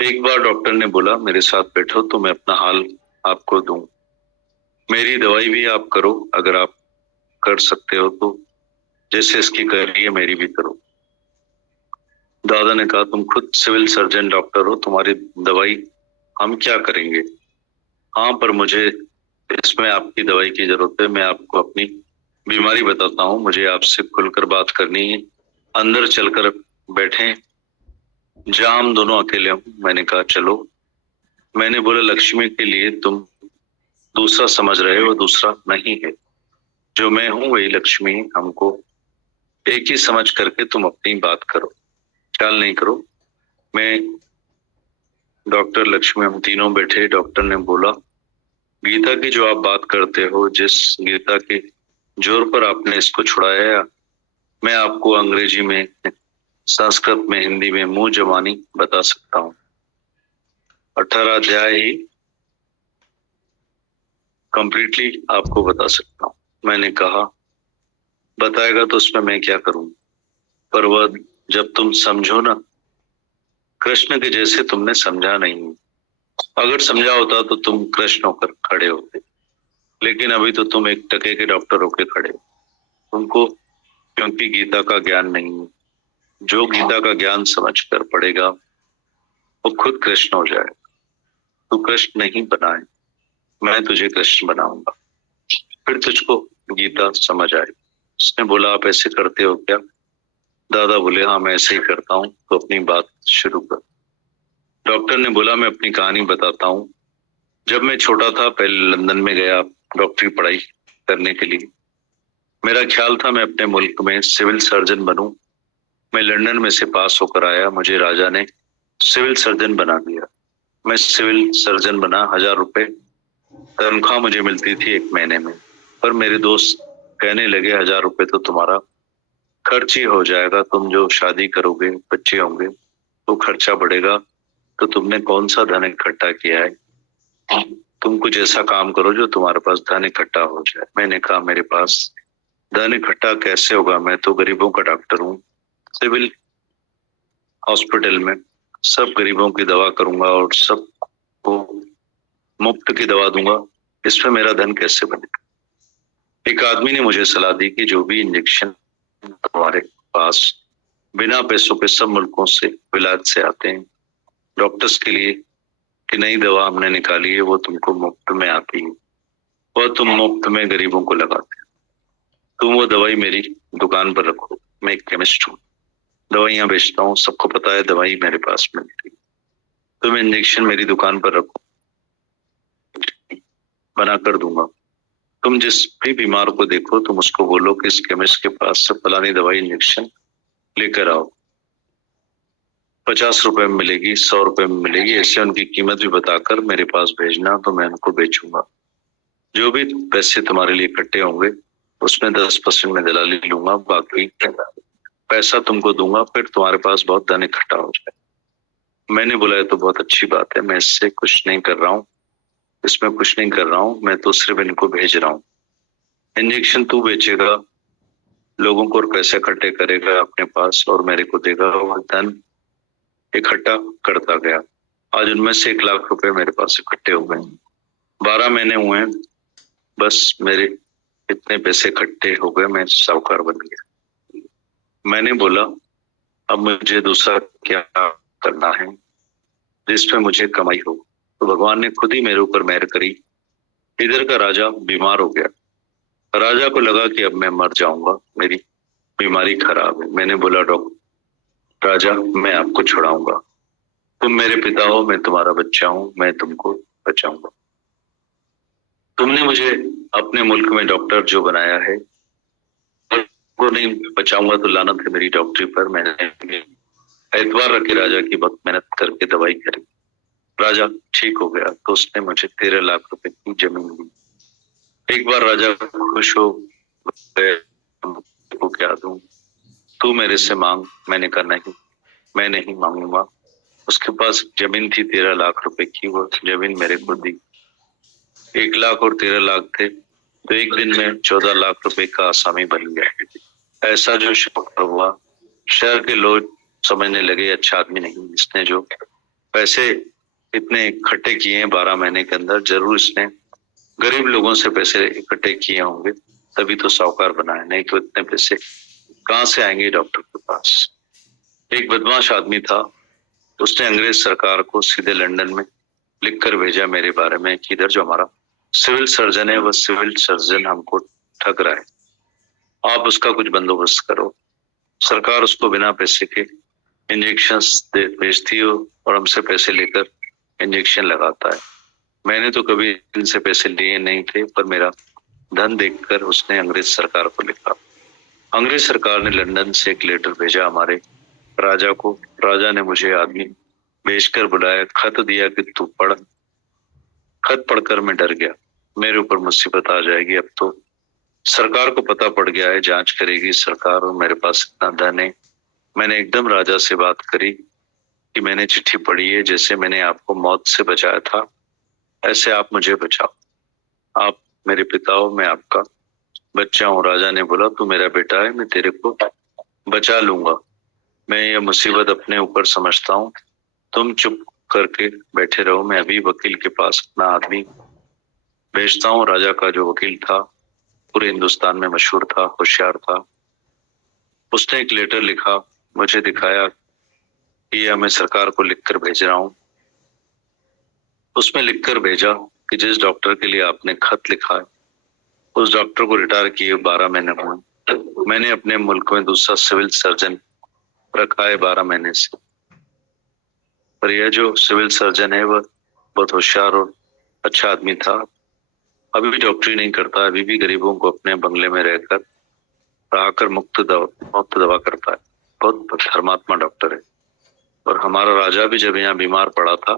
एक बार डॉक्टर ने बोला मेरे साथ बैठो तो मैं अपना हाल आपको दूं, मेरी दवाई भी आप करो, अगर आप कर सकते हो तो, जैसे इसकी कर रही है मेरी भी करो। दादा ने कहा तुम खुद सिविल सर्जन डॉक्टर हो, तुम्हारी दवाई हम क्या करेंगे? हाँ, पर मुझे इसमें आपकी दवाई की जरूरत है। मैं आपको अपनी बीमारी बताता हूँ, मुझे आपसे खुलकर बात करनी है, अंदर चलकर बैठे जहां हम दोनों अकेले हों। मैंने कहा चलो। मैंने बोला लक्ष्मी के लिए तुम दूसरा समझ रहे हो, दूसरा नहीं है, जो मैं हूं वही लक्ष्मी, हमको एक ही समझ करके तुम अपनी बात करो, ख्याल नहीं करो। मैं डॉक्टर लक्ष्मी हम तीनों बैठे। डॉक्टर ने बोला गीता की जो आप बात करते हो, जिस गीता के जोर पर आपने इसको छुड़ाया है, मैं आपको अंग्रेजी में, संस्कृत में, हिंदी में मुंह जबानी बता सकता हूँ। 18 अध्याय ही कंप्लीटली आपको बता सकता हूँ। मैंने कहा बताएगा तो उसमें मैं क्या करूं, पर वह जब तुम समझो ना, कृष्ण के जैसे तुमने समझा नहीं। अगर समझा होता तो तुम कृष्ण होकर खड़े होते, लेकिन अभी तो तुम एक टके के डॉक्टर होकर खड़े हो। तुमको क्योंकि गीता का ज्ञान नहीं है। जो गीता का ज्ञान समझ कर पड़ेगा वो खुद कृष्ण हो जाएगा। तू कृष्ण नहीं बना है, मैं तुझे कृष्ण बनाऊंगा, फिर तुझको गीता समझ आए। उसने बोला आप ऐसे करते हो क्या? दादा बोले हाँ मैं ऐसे ही करता हूँ, तो अपनी बात शुरू कर। डॉक्टर ने बोला मैं अपनी कहानी बताता हूँ। जब मैं छोटा था पहले लंदन में गया डॉक्टरी पढ़ाई करने के लिए। मेरा ख्याल था मैं अपने मुल्क में सिविल सर्जन बनूं। मैं लंदन में से पास होकर आया, मुझे राजा ने सिविल सर्जन बना दिया। मैं सिविल सर्जन बना, 1000 रुपए तनख्वाह मुझे मिलती थी एक महीने में। पर मेरे दोस्त कहने लगे 1000 रुपए तो तुम्हारा खर्च ही हो जाएगा, तुम जो शादी करोगे बच्चे होंगे तो खर्चा बढ़ेगा, तो तुमने कौन सा धन इकट्ठा किया है? तुम कुछ ऐसा काम करो जो तुम्हारे पास धन इकट्ठा हो जाए। मैंने कहा मेरे पास धन इकट्ठा कैसे होगा, मैं तो गरीबों का डॉक्टर हूँ, सिविल हॉस्पिटल में सब गरीबों की दवा करूंगा और सबको मुफ्त की दवा दूंगा, इसमें मेरा धन कैसे बनेगा? एक आदमी ने मुझे सलाह दी कि जो भी इंजेक्शन तुम्हारे पास बिना पैसों के सब मुल्कों से विलायत से आते हैं डॉक्टर्स के लिए कि नई दवा हमने निकाली है, वो तुमको मुफ्त में आती है, वह तुम मुफ्त में गरीबों को लगाते हो। तुम वो दवाई मेरी दुकान पर रखो, मैं एक केमिस्ट हूँ, दवाइयां बेचता हूँ, सबको पता है दवाई मेरे पास मिलती है। तुम इंजेक्शन मेरी दुकान पर रखो, बना कर दूंगा। तुम जिस भी बीमार को देखो तुम उसको बोलो कि इस केमिस्ट के पास से फलानी दवाई इंजेक्शन लेकर आओ, 50 रुपए में मिलेगी, 100 रुपए में मिलेगी, ऐसे उनकी कीमत भी बताकर मेरे पास भेजना, तो मैं उनको बेचूंगा। जो भी पैसे तुम्हारे लिए इकट्ठे होंगे उसमें 10% में दलाली लूंगा, बाकी पैसा तुमको दूंगा, फिर तुम्हारे पास बहुत धन इकट्ठा हो जाए। मैंने बोला ये तो बहुत अच्छी बात है, मैं इससे कुछ नहीं कर रहा हूँ, इसमें कुछ नहीं कर रहा हूँ, मैं तो सिर्फ इनको भेज रहा हूँ। इंजेक्शन तू बेचेगा, लोगों को पैसे इकट्ठे करेगा अपने पास और मेरे को देगा, और धन इकट्ठा करता गया। आज उनमें से 1 लाख रुपए मेरे पास इकट्ठे हो गए। 12 महीने हुए हैं, बस मेरे इतने पैसे इकट्ठे हो गए, मैं साहूकार बन गया। मैंने बोला अब मुझे दूसरा क्या करना है जिसमें मुझे कमाई हो, तो भगवान ने खुद ही मेरे ऊपर मेहर करी। इधर का राजा बीमार हो गया। राजा को लगा कि अब मैं मर जाऊंगा, मेरी बीमारी खराब है। मैंने बोला डॉक्टर राजा मैं आपको छुड़ाऊंगा, तुम मेरे पिता हो, मैं तुम्हारा बच्चा हूँ, मैं तुमको बचाऊंगा। तुमने मुझे अपने मुल्क में डॉक्टर जो बनाया है वो नहीं बचाऊंगा तो लानत है मेरी डॉक्टरी पर। मैंने एतबार रखे राजा की बहुत मेहनत करके दवाई करी, राजा ठीक हो गया, तो उसने मुझे 13 लाख रुपए की जमीन दी। एक बार राजा खुश हो गए, को क्या दूं, तू मेरे से मांग। मैंने कहा नहीं, मैं नहीं मांगूंगा। उसके पास जमीन थी 13 लाख रुपए की, वो जमीन मेरे को दी। 1 लाख और 13 लाख थे, तो एक दिन में 14 लाख रुपए का आसामी बन गया। ऐसा जो शुक्र हुआ, शहर के लोग समझने लगे अच्छा आदमी नहीं, इसने जो पैसे इतने इकट्ठे किए हैं 12 महीने के अंदर, जरूर इसने गरीब लोगों से पैसे इकट्ठे किए होंगे, तभी तो साहूकार बना है, नहीं तो इतने पैसे कहाँ से आएंगे डॉक्टर के पास। एक बदमाश आदमी था, उसने अंग्रेज सरकार को सीधे लंदन में लिखकर भेजा मेरे बारे में कि इधर जो हमारा सिविल सर्जन है, वह सिविल सर्जन हमको ठग रहा है, आप उसका कुछ बंदोबस्त करो। सरकार उसको बिना पैसे के इंजेक्शंस भेजती हो और हमसे पैसे लेकर इंजेक्शन लगाता है। मैंने तो कभी इनसे पैसे लिए नहीं थे, पर मेरा धन देखकर उसने अंग्रेज सरकार को लिखा। अंग्रेज सरकार ने लंदन से एक लेटर भेजा हमारे राजा को। राजा ने मुझे आदमी भेजकर बुलाया, खत दिया कि तू पढ़। खत पढ़कर मैं डर गया, मेरे ऊपर मुसीबत आ जाएगी। अब तो सरकार को पता पड़ गया है, जांच करेगी सरकार, और मेरे पास इतना धन है। मैंने एकदम राजा से बात करी कि मैंने चिट्ठी पढ़ी है, जैसे मैंने आपको मौत से बचाया था ऐसे आप मुझे बचाओ, आप मेरे पिता हो, मैं आपका बच्चा हूँ। राजा ने बोला तू मेरा बेटा है, मैं तेरे को बचा लूंगा, मैं ये मुसीबत अपने ऊपर समझता हूँ, तुम चुप करके बैठे रहो, मैं अभी वकील के पास अपना आदमी भेजता हूँ। राजा का जो वकील था पूरे हिंदुस्तान में मशहूर था, होशियार था। उसने एक लेटर लिखा, मुझे दिखाया कि मैं सरकार को लिखकर भेज रहा हूँ। उसमें लिखकर भेजा कि जिस डॉक्टर के लिए आपने खत लिखा है उस डॉक्टर को रिटायर किए 12 महीने हुए, मैंने अपने मुल्क में दूसरा सिविल सर्जन रखा है 12 महीने से, पर यह जो सिविल सर्जन है वह बहुत होशियार और अच्छा आदमी था। अभी भी डॉक्टरी नहीं करता, अभी भी गरीबों को अपने बंगले में रहकर मुफ्त दवा करता है। बहुत धर्मात्मा डॉक्टर है। और हमारा राजा भी जब यहाँ बीमार पड़ा था,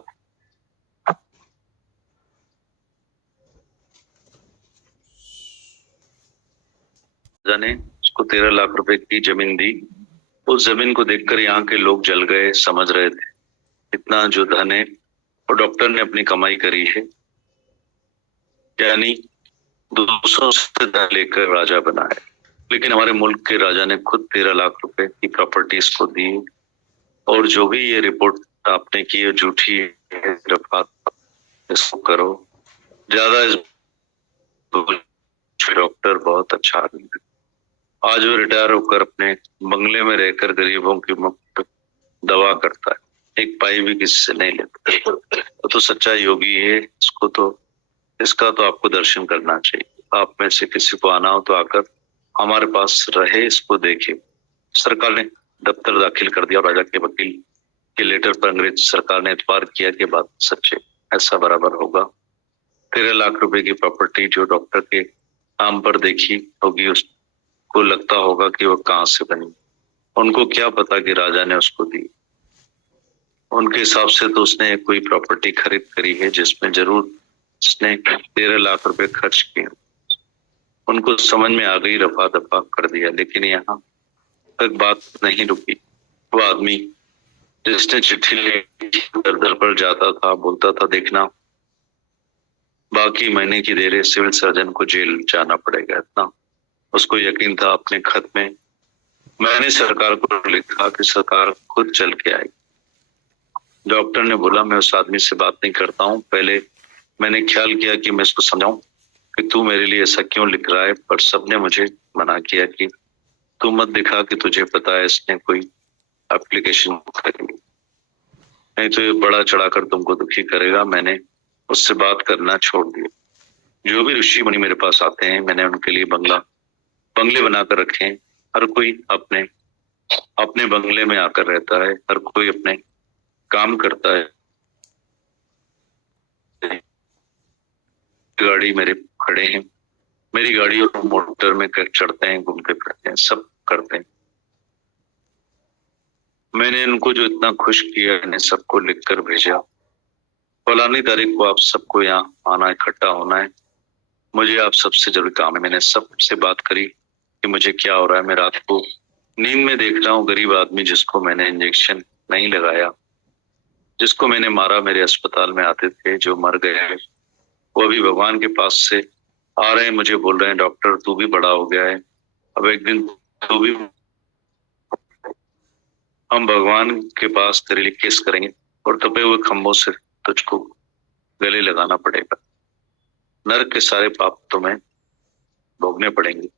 राजा ने उसको 13 लाख रुपए की जमीन दी। उस जमीन को देखकर यहाँ के लोग जल गए, समझ रहे थे इतना जो धन है और डॉक्टर ने अपनी कमाई करी है, यानी दूसरों से धन लेकर राजा बना है। लेकिन हमारे मुल्क के राजा ने खुद 13 लाख रुपए की प्रॉपर्टी इसको दी। और जो भी ये रिपोर्ट आपने की है झूठी है, इसको करो ज्यादा। इस डॉक्टर बहुत अच्छा आदमी है। आज वो रिटायर होकर अपने बंगले में रहकर गरीबों की मुफ्त दवा करता है, एक पाई भी किसी से नहीं लेता। तो सच्चा योगी है। इसका तो आपको दर्शन करना चाहिए। आप में से किसी को आना हो तो आकर हमारे पास रहे, इसको देखे। सरकार ने दफ्तर दाखिल कर दिया। राजा के वकील के लेटर पर अंग्रेज सरकार ने एतबार किया कि बात सच्चे, ऐसा बराबर होगा। 13 लाख रुपए की प्रॉपर्टी जो डॉक्टर के नाम पर देखी होगी, उसको लगता होगा कि वो कहाँ से बनी। उनको क्या पता कि राजा ने उसको दी। उनके हिसाब से तो उसने कोई प्रॉपर्टी खरीद करी है जिसमें जरूर उसने 13 लाख रुपए खर्च किए। उनको समझ में आ गई, रफा दफा कर दिया। लेकिन यहाँ तक बात नहीं रुकी। वो आदमी जिसने चिट्ठी दर दर पर जाता था, बोलता था देखना बाकी महीने की देर है, सिविल सर्जन को जेल जाना पड़ेगा। इतना उसको यकीन था। अपने खत में मैंने सरकार को लिखा कि सरकार खुद चल के आई। डॉक्टर ने बोला मैं उस आदमी से बात नहीं करता हूँ। पहले मैंने ख्याल किया कि मैं इसको समझाऊं कि तू मेरे लिए ऐसा क्यों लिख रहा है, पर सबने मुझे मना किया कि तू मत दिखा कि तुझे पता है इसने कोई एप्लीकेशन करी, नहीं तो ये बड़ा चढ़ाकर तुमको दुखी करेगा। मैंने उससे बात करना छोड़ दिया। जो भी ऋषि मुनि मेरे पास आते हैं, मैंने उनके लिए बंगले बनाकर रखे हैं। हर कोई अपने बंगले में आकर रहता है, हर कोई अपने काम करता है। गाड़ी मेरे खड़े हैं, मेरी गाड़ी और मोटर में चढ़ते हैं, घूमते फिरते हैं, सब करते हैं। मैंने इनको जो इतना खुश किया, इन्हें सबको लिखकर भेजा, फलानी तारीख को आप सबको यहाँ आना, इकट्ठा होना है, मुझे आप सबसे जरूरी काम है। मैंने सबसे बात करी कि मुझे क्या हो रहा है। मैं रात को नींद में देख रहा हूँ गरीब आदमी जिसको मैंने इंजेक्शन नहीं लगाया, जिसको मैंने मारा, मेरे अस्पताल में आते थे, जो मर गए, वो अभी भगवान के पास से आ रहे हैं, मुझे बोल रहे हैं डॉक्टर तू भी बड़ा हो गया है, अब एक दिन तू भी, हम भगवान के पास तेरे लिए केस करेंगे और तपे हुए खंभों से तुझको गले लगाना पड़ेगा। नरक के सारे पाप तुम्हें भोगने पड़ेंगे।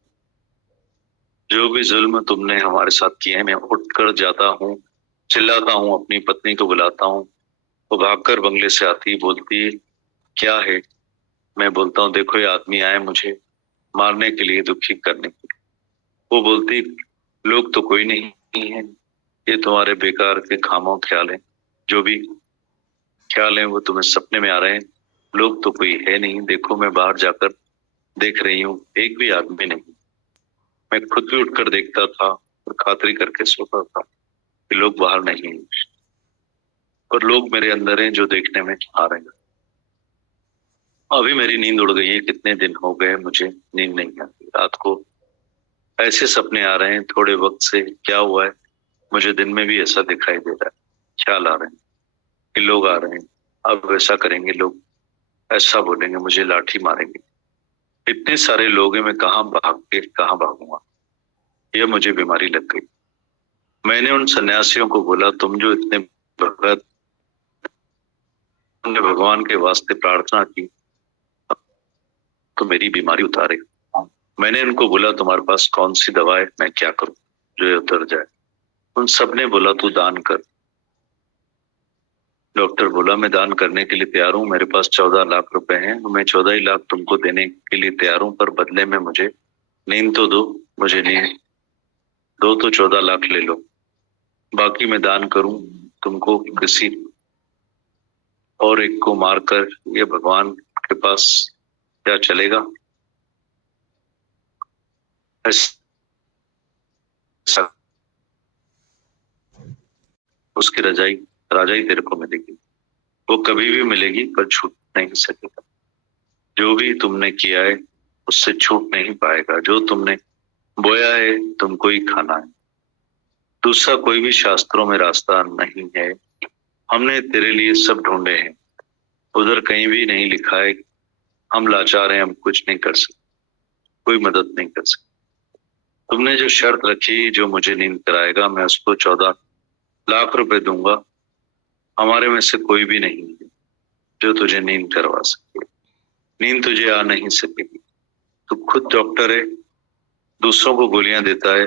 जो भी जुल्म तुमने हमारे साथ किए हैं, मैं उठकर जाता हूँ, चिल्लाता हूँ, अपनी पत्नी को बुलाता हूँ, वो भागकर बंगले से आती, बोलती है क्या है। मैं बोलता हूँ देखो ये आदमी आए मुझे मारने के लिए, दुखी करने के लिए। वो बोलती लोग तो कोई नहीं है, ये तुम्हारे बेकार के खामों ख्याल हैं, जो भी ख्याल हैं वो तुम्हें सपने में आ रहे हैं, लोग तो कोई है नहीं। देखो मैं बाहर जाकर देख रही हूँ, एक भी आदमी नहीं। मैं खुद भी उठकर देखता था और खातरी करके सोता था कि लोग बाहर नहीं हैं, पर लोग मेरे अंदर हैं जो देखने में आ रहे हैं। अभी मेरी नींद उड़ गई है, कितने दिन हो गए मुझे नींद नहीं आती। रात को ऐसे सपने आ रहे हैं, थोड़े वक्त से क्या हुआ है, मुझे दिन में भी ऐसा दिखाई दे रहा है। ख्याल आ रहे हैं कि लोग आ रहे हैं, अब वैसा करेंगे, लोग ऐसा बोलेंगे, मुझे लाठी मारेंगे। इतने सारे लोग हैं, मैं कहाँ भाग के कहाँ भागूंगा, यह मुझे बीमारी लग गई। मैंने उन सन्यासियों को बोला तुम जो इतने भगत, तुमने भगवान के वास्ते प्रार्थना की तो मेरी बीमारी उतारे। मैंने उनको बोला तुम्हारे पास कौन सी दवा है, मैं क्या करूं जो ये उतर जाए। उन सब ने बोला तू दान कर। डॉक्टर बोला मैं दान करने के लिए तैयार हूं, मेरे पास 14 लाख रुपए हैं, मैं 14 ही लाख तुमको देने के लिए तैयार हूं, पर बदले में मुझे नींद तो दो। मुझे नींद दो तो 14 लाख ले लो, बाकी मैं दान करूं तुमको किसी और एक को मारकर। ये भगवान के पास क्या चलेगा? ऐसा उसकी राजाई तेरे को मिलेगी, वो कभी भी मिलेगी पर छूट नहीं सकेगा। जो भी तुमने किया है उससे छूट नहीं पाएगा। जो तुमने बोया है तुमको ही खाना है। दूसरा कोई भी शास्त्रों में रास्ता नहीं है। हमने तेरे लिए सब ढूंढे हैं, उधर कहीं भी नहीं लिखा है। हम लाचार हैं, हम कुछ नहीं कर सकते, कोई मदद नहीं कर सकते। तुमने जो शर्त रखी, जो मुझे नींद कराएगा, मैं उसको 14 लाख रुपए दूंगा। हमारे में से कोई भी नहीं है जो तुझे नींद करवा सके। नींद तुझे आ नहीं सकेगी। तू खुद डॉक्टर है, दूसरों को गोलियां देता है।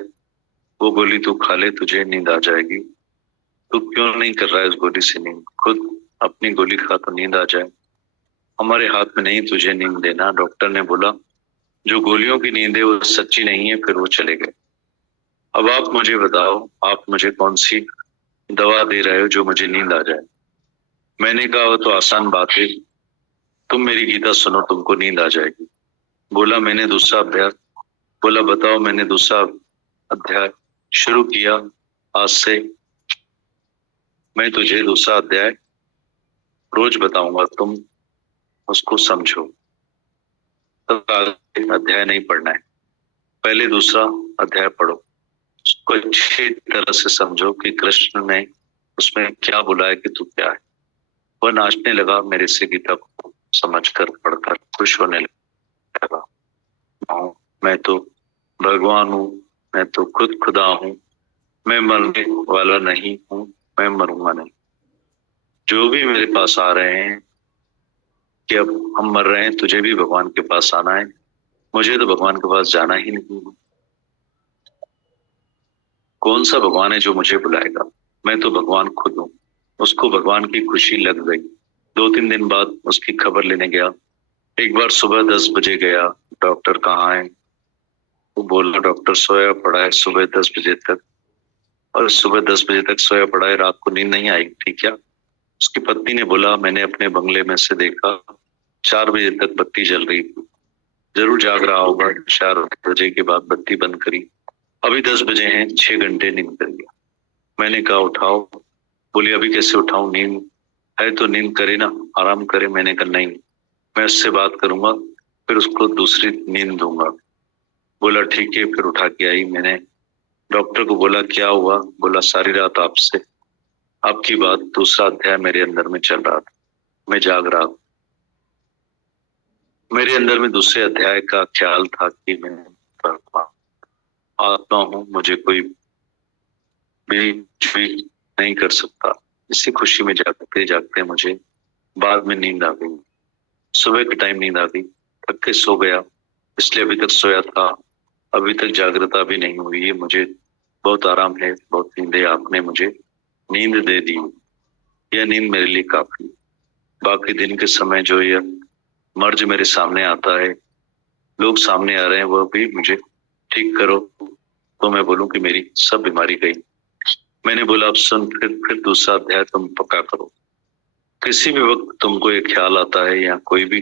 वो गोली तू खा ले, तुझे नींद आ जाएगी। तू क्यों नहीं कर रहा है उस गोली से नींद? खुद अपनी गोली खा तो नींद आ जाए। हमारे हाथ में नहीं तुझे नींद देना। डॉक्टर ने बोला जो गोलियों की नींद है वो सच्ची नहीं है, फिर वो चले गए। अब आप मुझे बताओ, आप मुझे कौन सी दवा दे रहे हो जो मुझे नींद आ जाए? मैंने कहा वो तो आसान बात है, तुम मेरी गीता सुनो, तुमको नींद आ जाएगी। बोला मैंने दूसरा अध्याय। बोला बताओ। मैंने दूसरा अध्याय शुरू किया। आज से मैं तुझे दूसरा अध्याय रोज बताऊंगा, तुम उसको समझो। तब आगे अध्याय नहीं पढ़ना है, पहले दूसरा अध्याय पढ़ो, उसको अच्छी तरह से समझो कि कृष्ण ने उसमें क्या बोला है कि तू क्या है। वह नाचने लगा मेरे से गीता को समझकर, पढ़कर खुश होने लगा। मैं तो भगवान हूँ, मैं तो खुद खुदा हूँ, मैं मरने वाला नहीं हूँ, मैं मरूंगा नहीं। जो भी मेरे पास आ रहे हैं कि अब हम मर रहे हैं, तुझे भी भगवान के पास आना है, मुझे तो भगवान के पास जाना ही नहीं है। कौन सा भगवान है जो मुझे बुलाएगा? मैं तो भगवान खुद हूँ। उसको भगवान की खुशी लग गई। 2-3 दिन बाद उसकी खबर लेने गया। एक बार सुबह 10 बजे गया, डॉक्टर कहाँ है? वो बोला डॉक्टर सोया पड़ा है सुबह 10 बजे तक। और सुबह 10 बजे तक सोया पड़ा है, रात को नींद नहीं आई ठीक क्या? उसकी पत्नी ने बोला मैंने अपने बंगले में से देखा 4 बजे तक बत्ती जल रही थी, जरूर जाग रहा होगा। 4 बजे के बाद बत्ती बंद करी। अभी 10 बजे हैं, 6 घंटे नींद कर लिया। मैंने कहा उठाओ। बोली अभी कैसे उठाऊं, नींद है तो नींद करे ना, आराम करे। मैंने कहा नहीं, मैं उससे बात करूंगा, फिर उसको दूसरी नींद दूंगा। बोला ठीक है। फिर उठा के आई। मैंने डॉक्टर को बोला क्या हुआ? बोला सारी रात आपसे आपकी बात, दूसरा अध्याय मेरे अंदर में चल रहा था, मैं जाग रहा था। मेरे अंदर में दूसरे अध्याय का ख्याल था कि मैं आत्मा हूँ, मुझे कोई भी नहीं कर सकता। इसी खुशी में जागते जागते मुझे बाद में नींद आ गई। सुबह के टाइम नींद आ गई, थक के सो गया, इसलिए अभी तक सोया था, अभी तक जागृता भी नहीं हुई है। मुझे बहुत आराम है, बहुत नींद है। आपने मुझे नींद दे दी, यह नींद मेरे लिए काफी। बाकी दिन के समय जो यह मर्ज मेरे सामने आता है, लोग सामने आ रहे हैं, वह भी मुझे ठीक करो तो मैं बोलूं कि मेरी सब बीमारी गई। मैंने बोला अब सुन, फिर दूसरा अध्याय तुम पक्का करो। किसी भी वक्त तुमको एक ख्याल आता है या कोई भी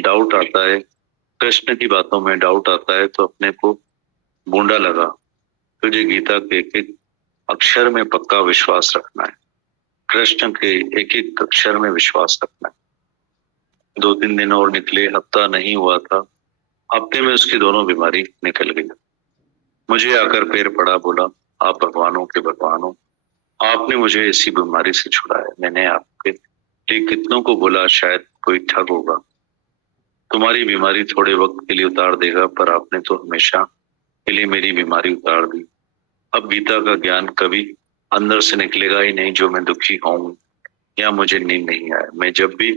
डाउट आता है, कृष्ण की बातों में डाउट आता है, तो अपने को बूंदा लगा। तुझे गीता के एक एक अक्षर में पक्का विश्वास रखना है, कृष्ण के एक एक अक्षर में विश्वास रखना है। 2-3 दिन और निकले, हफ्ता नहीं हुआ था, हफ्ते में उसकी दोनों बीमारी निकल गई। मुझे आकर पैर पड़ा, बोला आप भगवानों के भगवान हो, आपने मुझे ऐसी बीमारी से छुड़ाया। मैंने आपके लिए कितनों को बोला, शायद कोई ठग होगा, तुम्हारी बीमारी थोड़े वक्त के लिए उतार देगा, पर आपने तो हमेशा के लिए मेरी बीमारी उतार दी। अब गीता का ज्ञान कभी अंदर से निकलेगा ही नहीं जो मैं दुखी हूं या मुझे नींद नहीं आए। मैं जब भी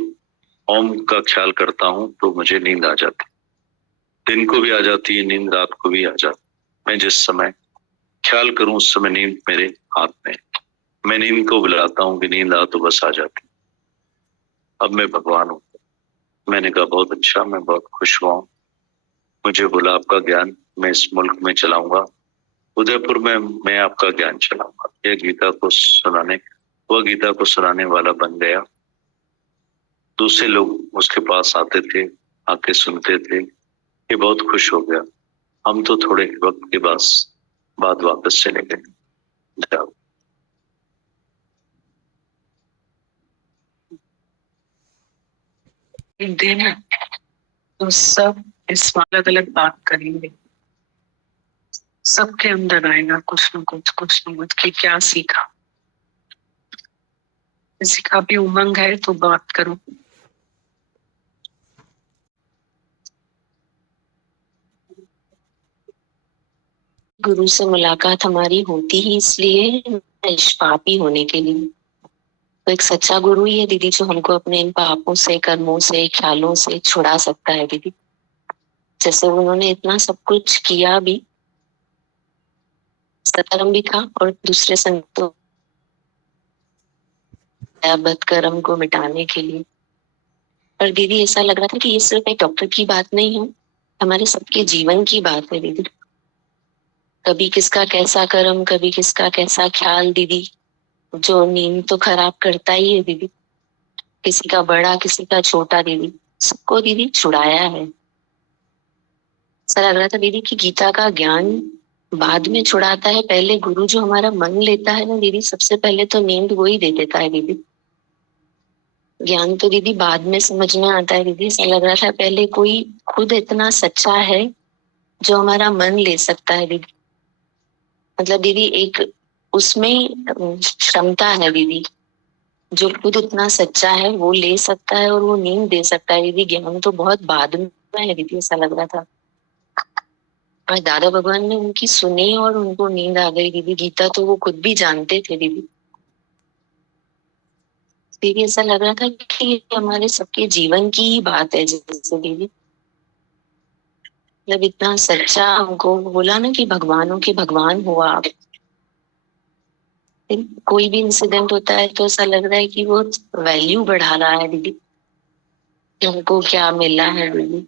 ओम का ख्याल करता हूं तो मुझे नींद आ जाती, दिन को भी आ जाती है नींद, रात को भी आ जाती। मैं जिस समय ख्याल करूं उस समय नींद मेरे हाथ में। मैं नींद को बुलाता हूं कि नींद आ तो बस आ जाती। अब मैं भगवान हूं। मैंने कहा बहुत अच्छा, मैं बहुत खुश हुआ। मुझे बोला आपका ज्ञान मैं इस मुल्क में चलाऊंगा, उदयपुर में मैं आपका ज्ञान चलाऊंगा। यह गीता को सुनाने वाला बन गया। दूसरे लोग उसके पास आते थे, आके सुनते थे, ये बहुत खुश हो गया। हम तो थोड़े वक्त के बाद वापस चले गए। दिन तो सब इस अलग अलग बात करेंगे, सबके अंदर आएगा कुछ न कुछ कि क्या सीखा। किसी का भी उमंग है तो बात करो। गुरु से मुलाकात हमारी होती ही इसलिए, निष्पापी होने के लिए। तो एक सच्चा गुरु ही है दीदी जो हमको अपने इन पापों से, कर्मों से, ख्यालों से छुड़ा सकता है दीदी। जैसे उन्होंने इतना सब कुछ किया भी, सत्कर्म भी था और दूसरे संतों बदकर्म को मिटाने के लिए। पर दीदी ऐसा लग रहा था कि ये सिर्फ एक डॉक्टर की बात नहीं है, हमारे सबके जीवन की बात है दीदी। कभी किसका कैसा कर्म, कभी किसका कैसा ख्याल दीदी, जो नींद तो खराब करता ही है दीदी। किसी का बड़ा, किसी का छोटा दीदी, सबको दीदी छुड़ाया है। ऐसा लग रहा था दीदी कि गीता का ज्ञान बाद में छुड़ाता है, पहले गुरु जो हमारा मन लेता है ना दीदी, सबसे पहले तो नींद वो ही दे देता है दीदी। ज्ञान तो दीदी बाद में समझ में आता है दीदी। ऐसा लग रहा था पहले कोई खुद इतना सच्चा है जो हमारा मन ले सकता है दीदी। मतलब दीदी एक उसमें क्षमता है दीदी, जो खुद इतना सच्चा है वो ले सकता है और वो नींद दे सकता है दीदी। ज्ञान तो बहुत बाद में है दीदी, ऐसा लग रहा था। और दादा भगवान ने उनकी सुनी और उनको नींद आ गई दीदी। गीता तो वो खुद भी जानते थे दीदी। दीदी ऐसा लग रहा था कि ये हमारे सबके जीवन की ही बात है जैसे दीदी। मतलब इतना सच्चा हमको बोला ना कि भगवानों के भगवान हुआ आप। कोई भी इंसिडेंट होता है तो ऐसा लग रहा है कि वो वैल्यू बढ़ा रहा है दीदी, हमको क्या मिला है दीदी।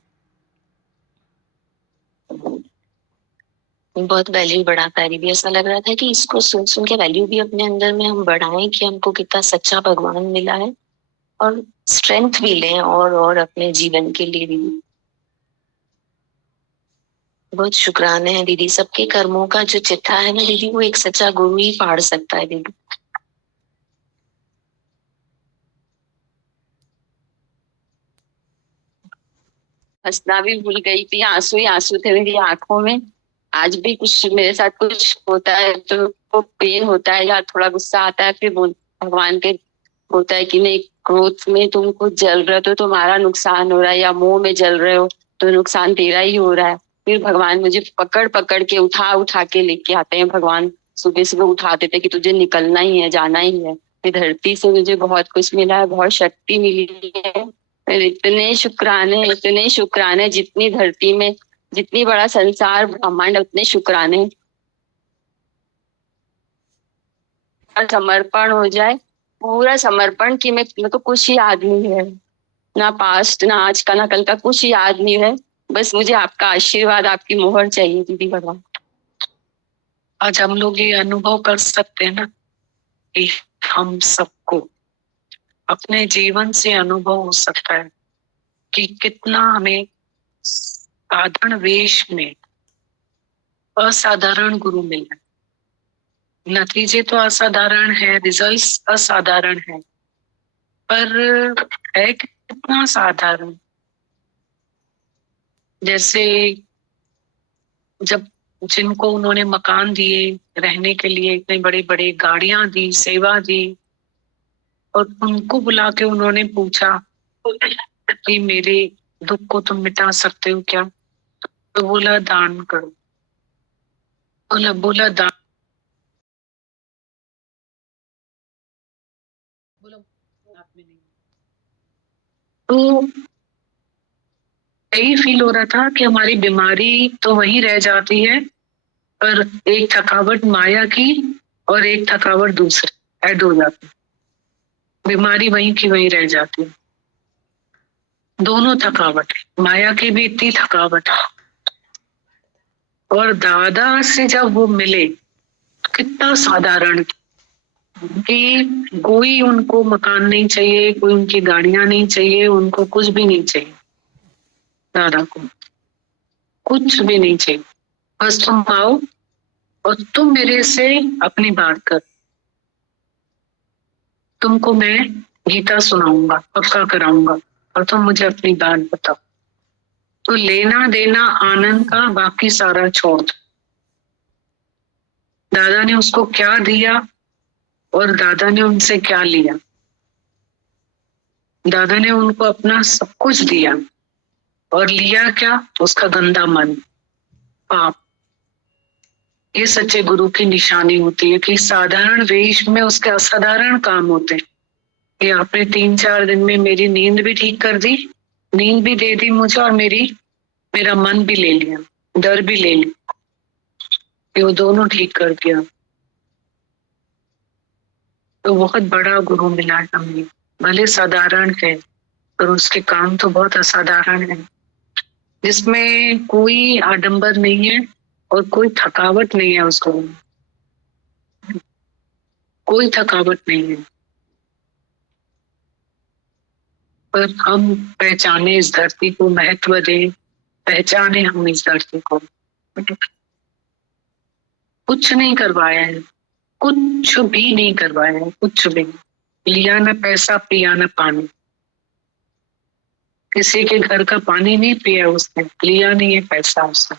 बहुत वैल्यू बढ़ाता है दीदी। ऐसा लग रहा था कि इसको सुन सुन के वैल्यू भी अपने अंदर में हम बढ़ाएं कि हमको कितना सच्चा भगवान मिला है, और स्ट्रेंथ भी लें और अपने जीवन के लिए दीदी। बहुत शुक्राने हैं दीदी। सबके कर्मों का जो चिट्ठा है ना दीदी, वो एक सच्चा गुरु ही फाड़ सकता है दीदी। हंसना भी भूल गई थी, आंसू ही आंसू थे मेरी आंखों में। आज भी कुछ मेरे साथ कुछ होता है तो पेन होता है या थोड़ा गुस्सा आता है, फिर भगवान के होता है कि नहीं, क्रोध में तुम खुद जल रहे हो तो तुम्हारा नुकसान हो रहा है, या मोह में जल रहे हो तो नुकसान तेरा ही हो रहा है। फिर भगवान मुझे पकड़ पकड़ के उठा के लेके आते हैं। भगवान सुबह सुबह उठाते थे कि तुझे निकलना ही है, जाना ही है। फिर धरती से मुझे बहुत कुछ मिला है, बहुत शक्ति मिली है। इतने शुक्राने, जितनी धरती में जितनी बड़ा संसार ब्रह्मांड, उतने शुक्राने। समर्पण हो जाए, पूरा समर्पण कि मैं तो कुछ ही आदमी है, ना पास्ट ना आज का ना कल का, कुछ ही आदमी है। बस मुझे आपका आशीर्वाद, आपकी मोहर चाहिए दीदी भगवान। आज हम लोग ये अनुभव कर सकते हैं ना कि हम सबको अपने जीवन से अनुभव हो सकता है कि कितना हमें साधारण वेश में असाधारण गुरु मिला। नतीजे तो असाधारण है, रिजल्ट्स असाधारण है, पर है कितना साधारण। जैसे जब जिनको उन्होंने मकान दिए रहने के लिए, इतने बड़े बड़े गाड़ियां दी, सेवा दी, और उनको बुला के उन्होंने पूछा कि मेरे दुख को तुम मिटा सकते हो क्या? तो बोला दान करो। बोला दान। तो यही फील हो रहा था कि हमारी बीमारी तो वहीं रह जाती है, पर एक थकावट माया की और एक थकावट दूसरी ऐड हो जाती है। बीमारी वहीं की वहीं रह जाती है। दोनों थकावट, माया की भी इतनी थकावट है। और दादा से जब वो मिले कितना साधारण कि कोई उनको मकान नहीं चाहिए, कोई उनकी गाड़ियां नहीं चाहिए, उनको कुछ भी नहीं चाहिए। दादा को कुछ भी नहीं चाहिए, बस तुम आओ और तुम मेरे से अपनी बात कर, तुमको मैं गीता सुनाऊंगा, पक्का कराऊंगा, और तुम मुझे अपनी बात बताओ। तो लेना देना आनंद का बाकी सारा छोड़ दो। दादा ने उसको क्या दिया और दादा ने उनसे क्या लिया? दादा ने उनको अपना सब कुछ दिया और लिया क्या? उसका गंदा मन, पाप। ये सच्चे गुरु की निशानी होती है कि साधारण वेश में उसके असाधारण काम होते हैं। ये आपने 3-4 दिन में मेरी नींद भी ठीक कर दी, नींद भी दे दी मुझे, और मेरा मन भी ले लिया, डर भी ले लिया, ये वो दोनों ठीक कर दिया। तो बहुत बड़ा गुरु मिला है हमें, भले साधारण है पर उसके काम तो बहुत असाधारण है, जिसमें कोई आडंबर नहीं है और कोई थकावट नहीं है। उसको कोई थकावट नहीं है, पर हम पहचाने इस धरती को, महत्व दें, पहचाने हम इस धरती को। कुछ नहीं करवाया है, कुछ भी नहीं करवाया है, कुछ भी लिया, न पैसा पिया न पानी। किसी के घर का पानी नहीं पिया उसने, लिया नहीं है पैसा उसने,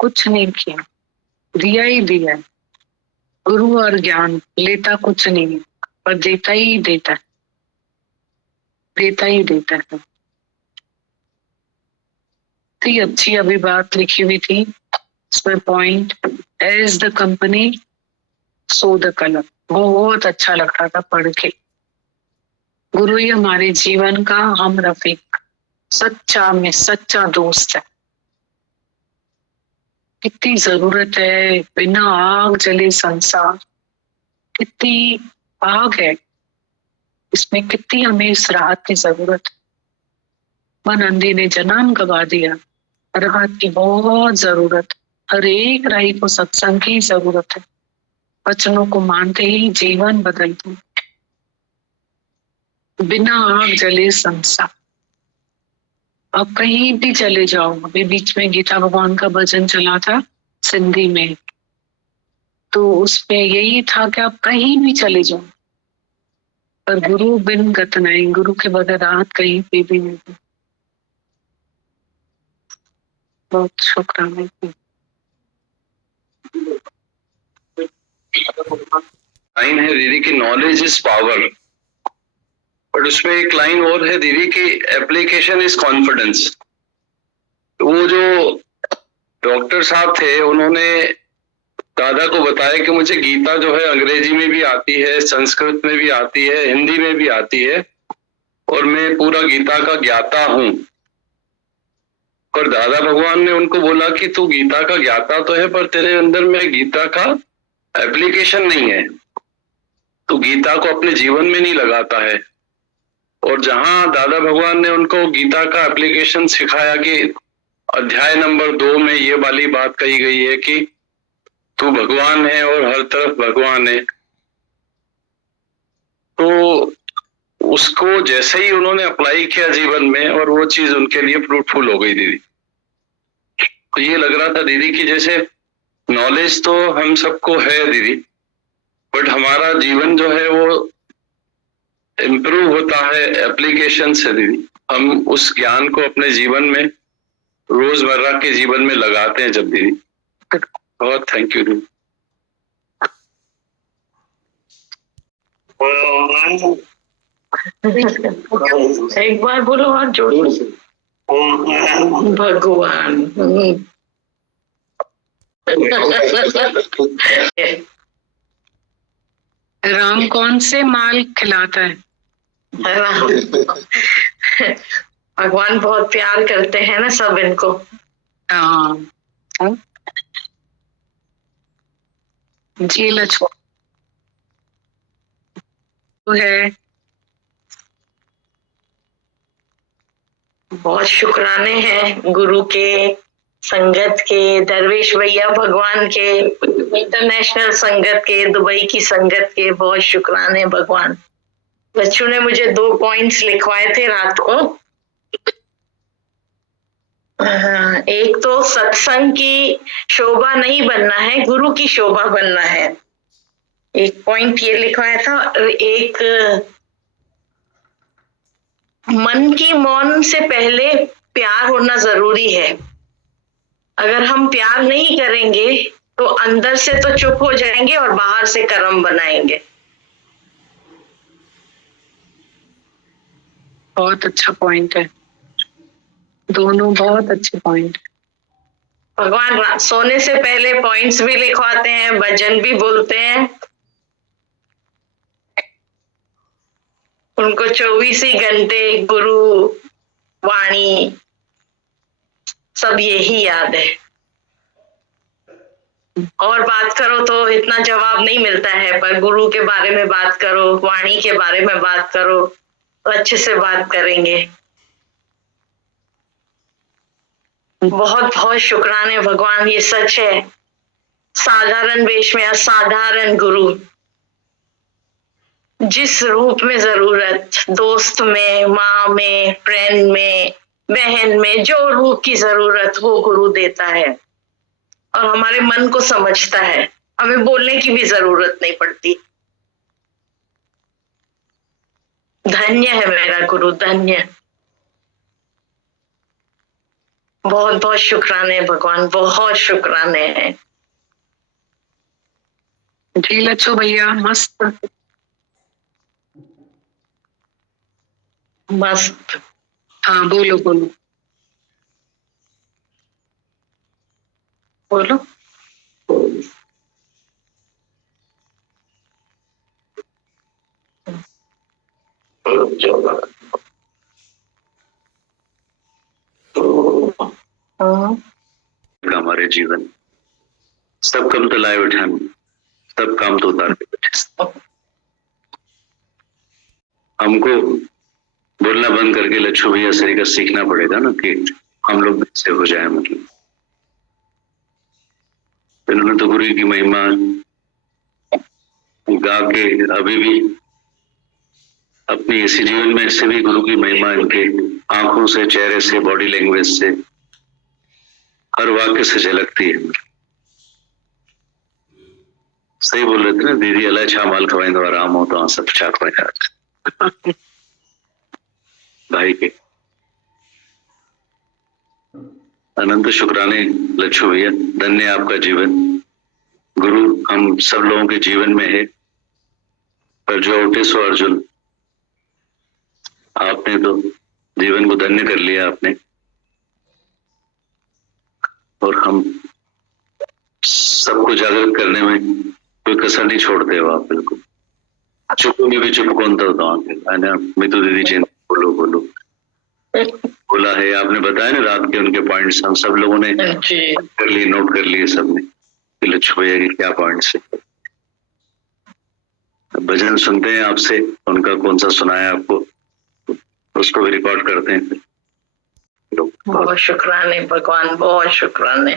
कुछ नहीं किया, दिया ही दिया है। गुरु और ज्ञान लेता कुछ नहीं है, पर देता ही देता है, देता ही देता है। इतनी अच्छी अभी बात लिखी हुई थी इसमें, point as the company so the colour, बहुत अच्छा लग रहा था पढ़ के। गुरु ही हमारे जीवन का हम रफीक, सच्चा में सच्चा दोस्त है। कितनी जरूरत है, बिना आग जले संसार, कितनी आग है इसमें, कितनी हमें इस राहत की जरूरत है। मन अंधी ने जन्म गवा दिया, राहत की बहुत जरूरत, हर एक राही को सत्संग की जरूरत है। वचनों को मानते ही जीवन बदलते, बिना आग जले संसार। अब कहीं भी चले जाओ, अभी बीच में गीता भगवान का भजन चला था सिंधी में, तो उसमें यही था कि आप कहीं भी चले जाओ, पर गुरु बिन गत नहीं, गुरु के बगैर राहत कहीं पे भी नहीं। बहुत शुक्राना। लाइन है दीदी की, नॉलेज इज पावर, बट उसमें एक लाइन और है दीदी की, एप्लीकेशन इज कॉन्फिडेंस। वो जो डॉक्टर साहब थे उन्होंने दादा को बताया कि मुझे गीता जो है अंग्रेजी में भी आती है, संस्कृत में भी आती है, हिंदी में भी आती है, और मैं पूरा गीता का ज्ञाता हूं। पर दादा भगवान ने उनको बोला कि तू गीता का ज्ञाता तो है, पर तेरे अंदर में गीता का एप्लीकेशन नहीं है, तू गीता को अपने जीवन में नहीं लगाता है। और जहां दादा भगवान ने उनको गीता का एप्लीकेशन सिखाया कि अध्याय नंबर 2 में ये वाली बात कही गई है कि तू भगवान है और हर तरफ भगवान है, तो उसको जैसे ही उन्होंने अप्लाई किया जीवन में, और वो चीज उनके लिए फ्रूटफुल हो गई दीदी। तो ये लग रहा था दीदी कि जैसे नॉलेज तो हम सबको है दीदी, बट हमारा जीवन जो है वो इम्प्रूव होता है एप्लीकेशन से दीदी। हम उस ज्ञान को अपने जीवन में, रोजमर्रा के जीवन में लगाते हैं जब दीदी। बहुत थैंक यू दीदी। एक बार बोलो और जोर से, भगवान। राम कौन से माल खिलाता है? भगवान बहुत प्यार करते हैं ना सब इनको। हाँ जी, लक्ष्मण तो है। बहुत शुक्राने हैं गुरु के, संगत के, दरवेश भैया भगवान के, इंटरनेशनल संगत के, दुबई की संगत के बहुत शुक्राने भगवान। बच्चों ने मुझे 2 पॉइंट्स लिखवाए थे रात को। एक तो सत्संग की शोभा नहीं बनना है, गुरु की शोभा बनना है, एक पॉइंट ये लिखवाया था। और एक मन की मौन से पहले प्यार होना जरूरी है। अगर हम प्यार नहीं करेंगे तो अंदर से तो चुप हो जाएंगे और बाहर से कर्म बनाएंगे। बहुत अच्छा पॉइंट है, दोनों बहुत अच्छे पॉइंट। भगवान सोने से पहले पॉइंट्स भी लिखवाते हैं, भजन भी बोलते हैं। उनको 24 ही घंटे गुरु वाणी सब यही याद है। और बात करो तो इतना जवाब नहीं मिलता है, पर गुरु के बारे में बात करो, वाणी के बारे में बात करो तो अच्छे से बात करेंगे। बहुत बहुत शुक्राने भगवान, ये सच है। साधारण वेश में असाधारण गुरु, जिस रूप में जरूरत, दोस्त में, माँ में, फ्रेंड में, बहन में, जो रूप की जरूरत वो गुरु देता है और हमारे मन को समझता है। हमें बोलने की भी जरूरत नहीं पड़ती। धन्य है मेरा गुरु, धन्य। बहुत बहुत शुक्राने भगवान, बहुत शुक्राने हैं। जी लच्छू भैया, मस्त मस्त। हाँ बोलो बोलो बोलो। हमारे जीवन सब कम तो लाए बैठे हम, सब काम तो उतार के बैठे। हमको बोलना बंद करके लच्छू भैया से का सीखना पड़ेगा ना कि हम लोग से हो जाए। मतलब इन्होंने तो गुरु की महिमा गा के अभी भी अपनी इसी जीवन में से भी गुरु की महिमा इनके आंखों से, चेहरे से, बॉडी लैंग्वेज से, हर वाक्य से झलकती है। सही बोल रहे थे ना दीदी, अल्लाह छा माल खवाई तो आराम होता है, सब छा खवाई भाई के। अनंत शुक्राने लच्छू भैया, धन्य आपका जीवन। गुरु हम सब लोगों के जीवन में है, पर जो उठे सो अर्जुन, आपने तो जीवन को धन्य कर लिया आपने। और हम सबको जागृत करने में कोई कसर नहीं छोड़ते हो आप, बिल्कुल। चुप में भी चुप कौन था मितु दीदी जी, बोलो बोलो बोला है आपने, बताया ना रात के उनके पॉइंट्स, हम सब लोगों ने कर लिए, नोट कर लिए सबने कि लच्छू भैया के क्या पॉइंट्स है। भजन सुनते हैं आपसे, उनका कौन सा सुनाया आपको, उसको भी रिकॉर्ड करते हैं। बहुत शुक्राने भगवान, बहुत शुक्राने।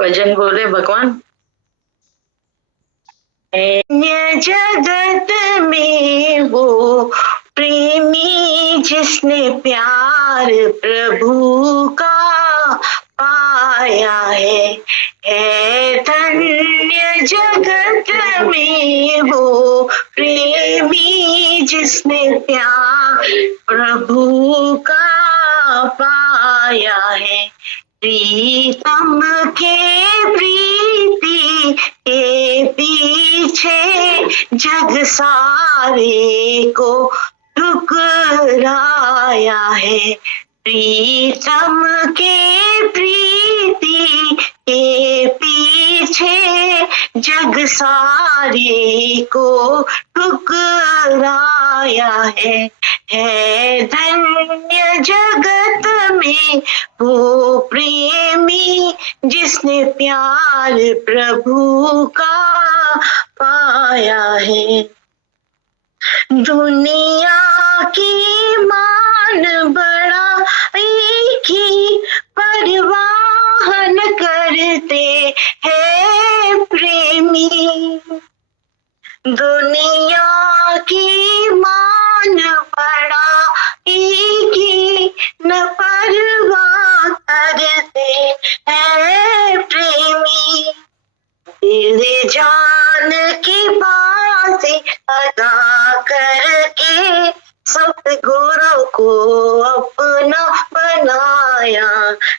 भजन बोले भगवान। जगत में वो प्रेमी जिसने प्यार प्रभु का पाया है धन्य जगत में वो प्रेमी जिसने प्यार प्रभु का पाया है। प्रीतम के प्रीति के पीछे जग सारे को ठुकराया है। प्रीतम के प्रीति के पीछे जग सारे को ठुकराया है धन्य जगत में वो प्रेमी जिसने प्यार प्रभु का पाया है। दुनिया की मान बड़ाई की परवाह न प्रेमी, दुनिया की मान बढ़ाएगी न परवाह करते हैं प्रेमी, दिल जान की बातें अदा करके सतगुरु को अपना बनाया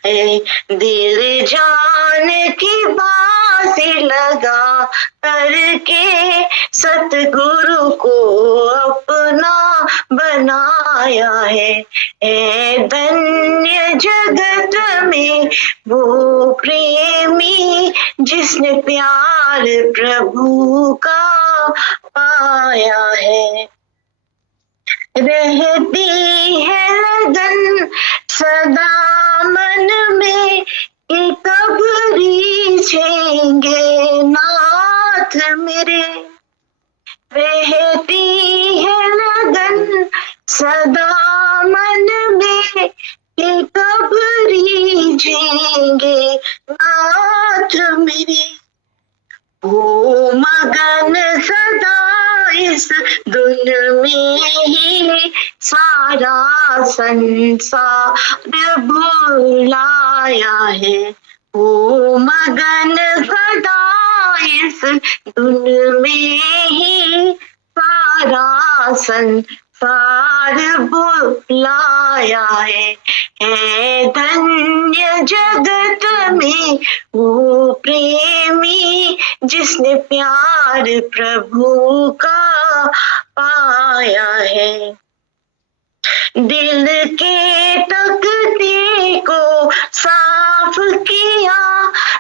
है, दिल जान की बातें लगा करके सतगुरु को अपना बनाया है। धन्य जगत में वो प्रेमी जिसने प्यार प्रभु का पाया है। रहती है लगन सदा मन में कि कब रीझेंगे नाथ मेरे, रहती है लगन सदा मन में कि कब रीझेंगे नाथ मेरे, वो मगन सदा इस धुन में ही सारा संसार भुलाया है, वो मगन सदा इस धुन में ही सारा संसार भुलाया है। धन्य जगत में वो प्रेमी जिसने प्यार प्रभु का पाया है। दिल के तख्ते को साफ किया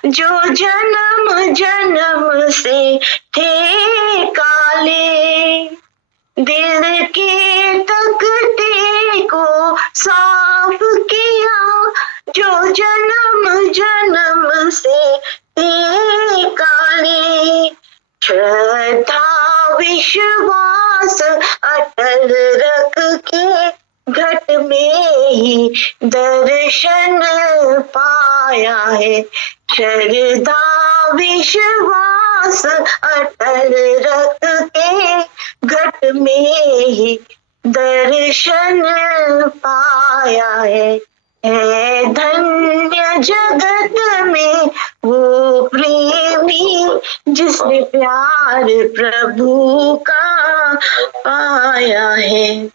जो जन्म जन्म से थे काले, दिल के तख्ते को साफ किया जो जन्म जन्म से थे काले, श्रद्धा विश्वास अटल रख के घट में ही दर्शन पाया है, श्रद्धा विश्वास अटल रख के घट में ही दर्शन पाया है। धन्य जगत में वो प्रेमी जिसने प्यार प्रभु का पाया है।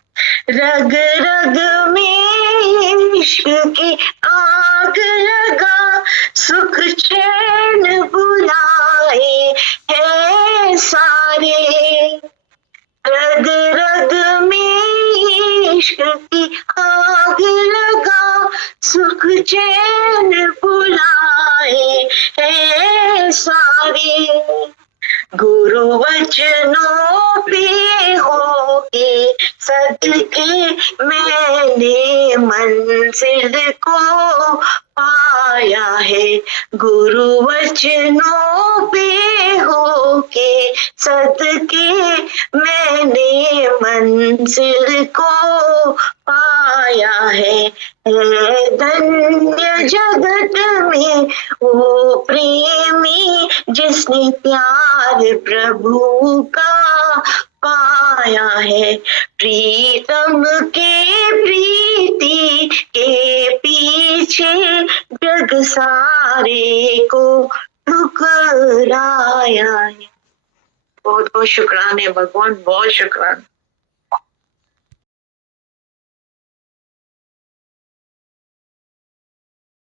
रग रग में इश्क की आग लगा सुख चैन बुलाए है सारे, रग रग में इश्क की आग लगा सुख चैन बुलाए है सारे, गुरु वचनों पे होके सदके मैंने मंजिल को पाया है, गुरु वचनों पे होके सदके मैंने मंजिल को पाया है। धन्य जगत में वो प्रेमी जिसने प्यार प्रभु का पाया है। प्रीतम के प्रीति के पीछे जग सारे को ठुकराया है। बहुत बहुत शुक्राने भगवान, बहुत शुक्राना।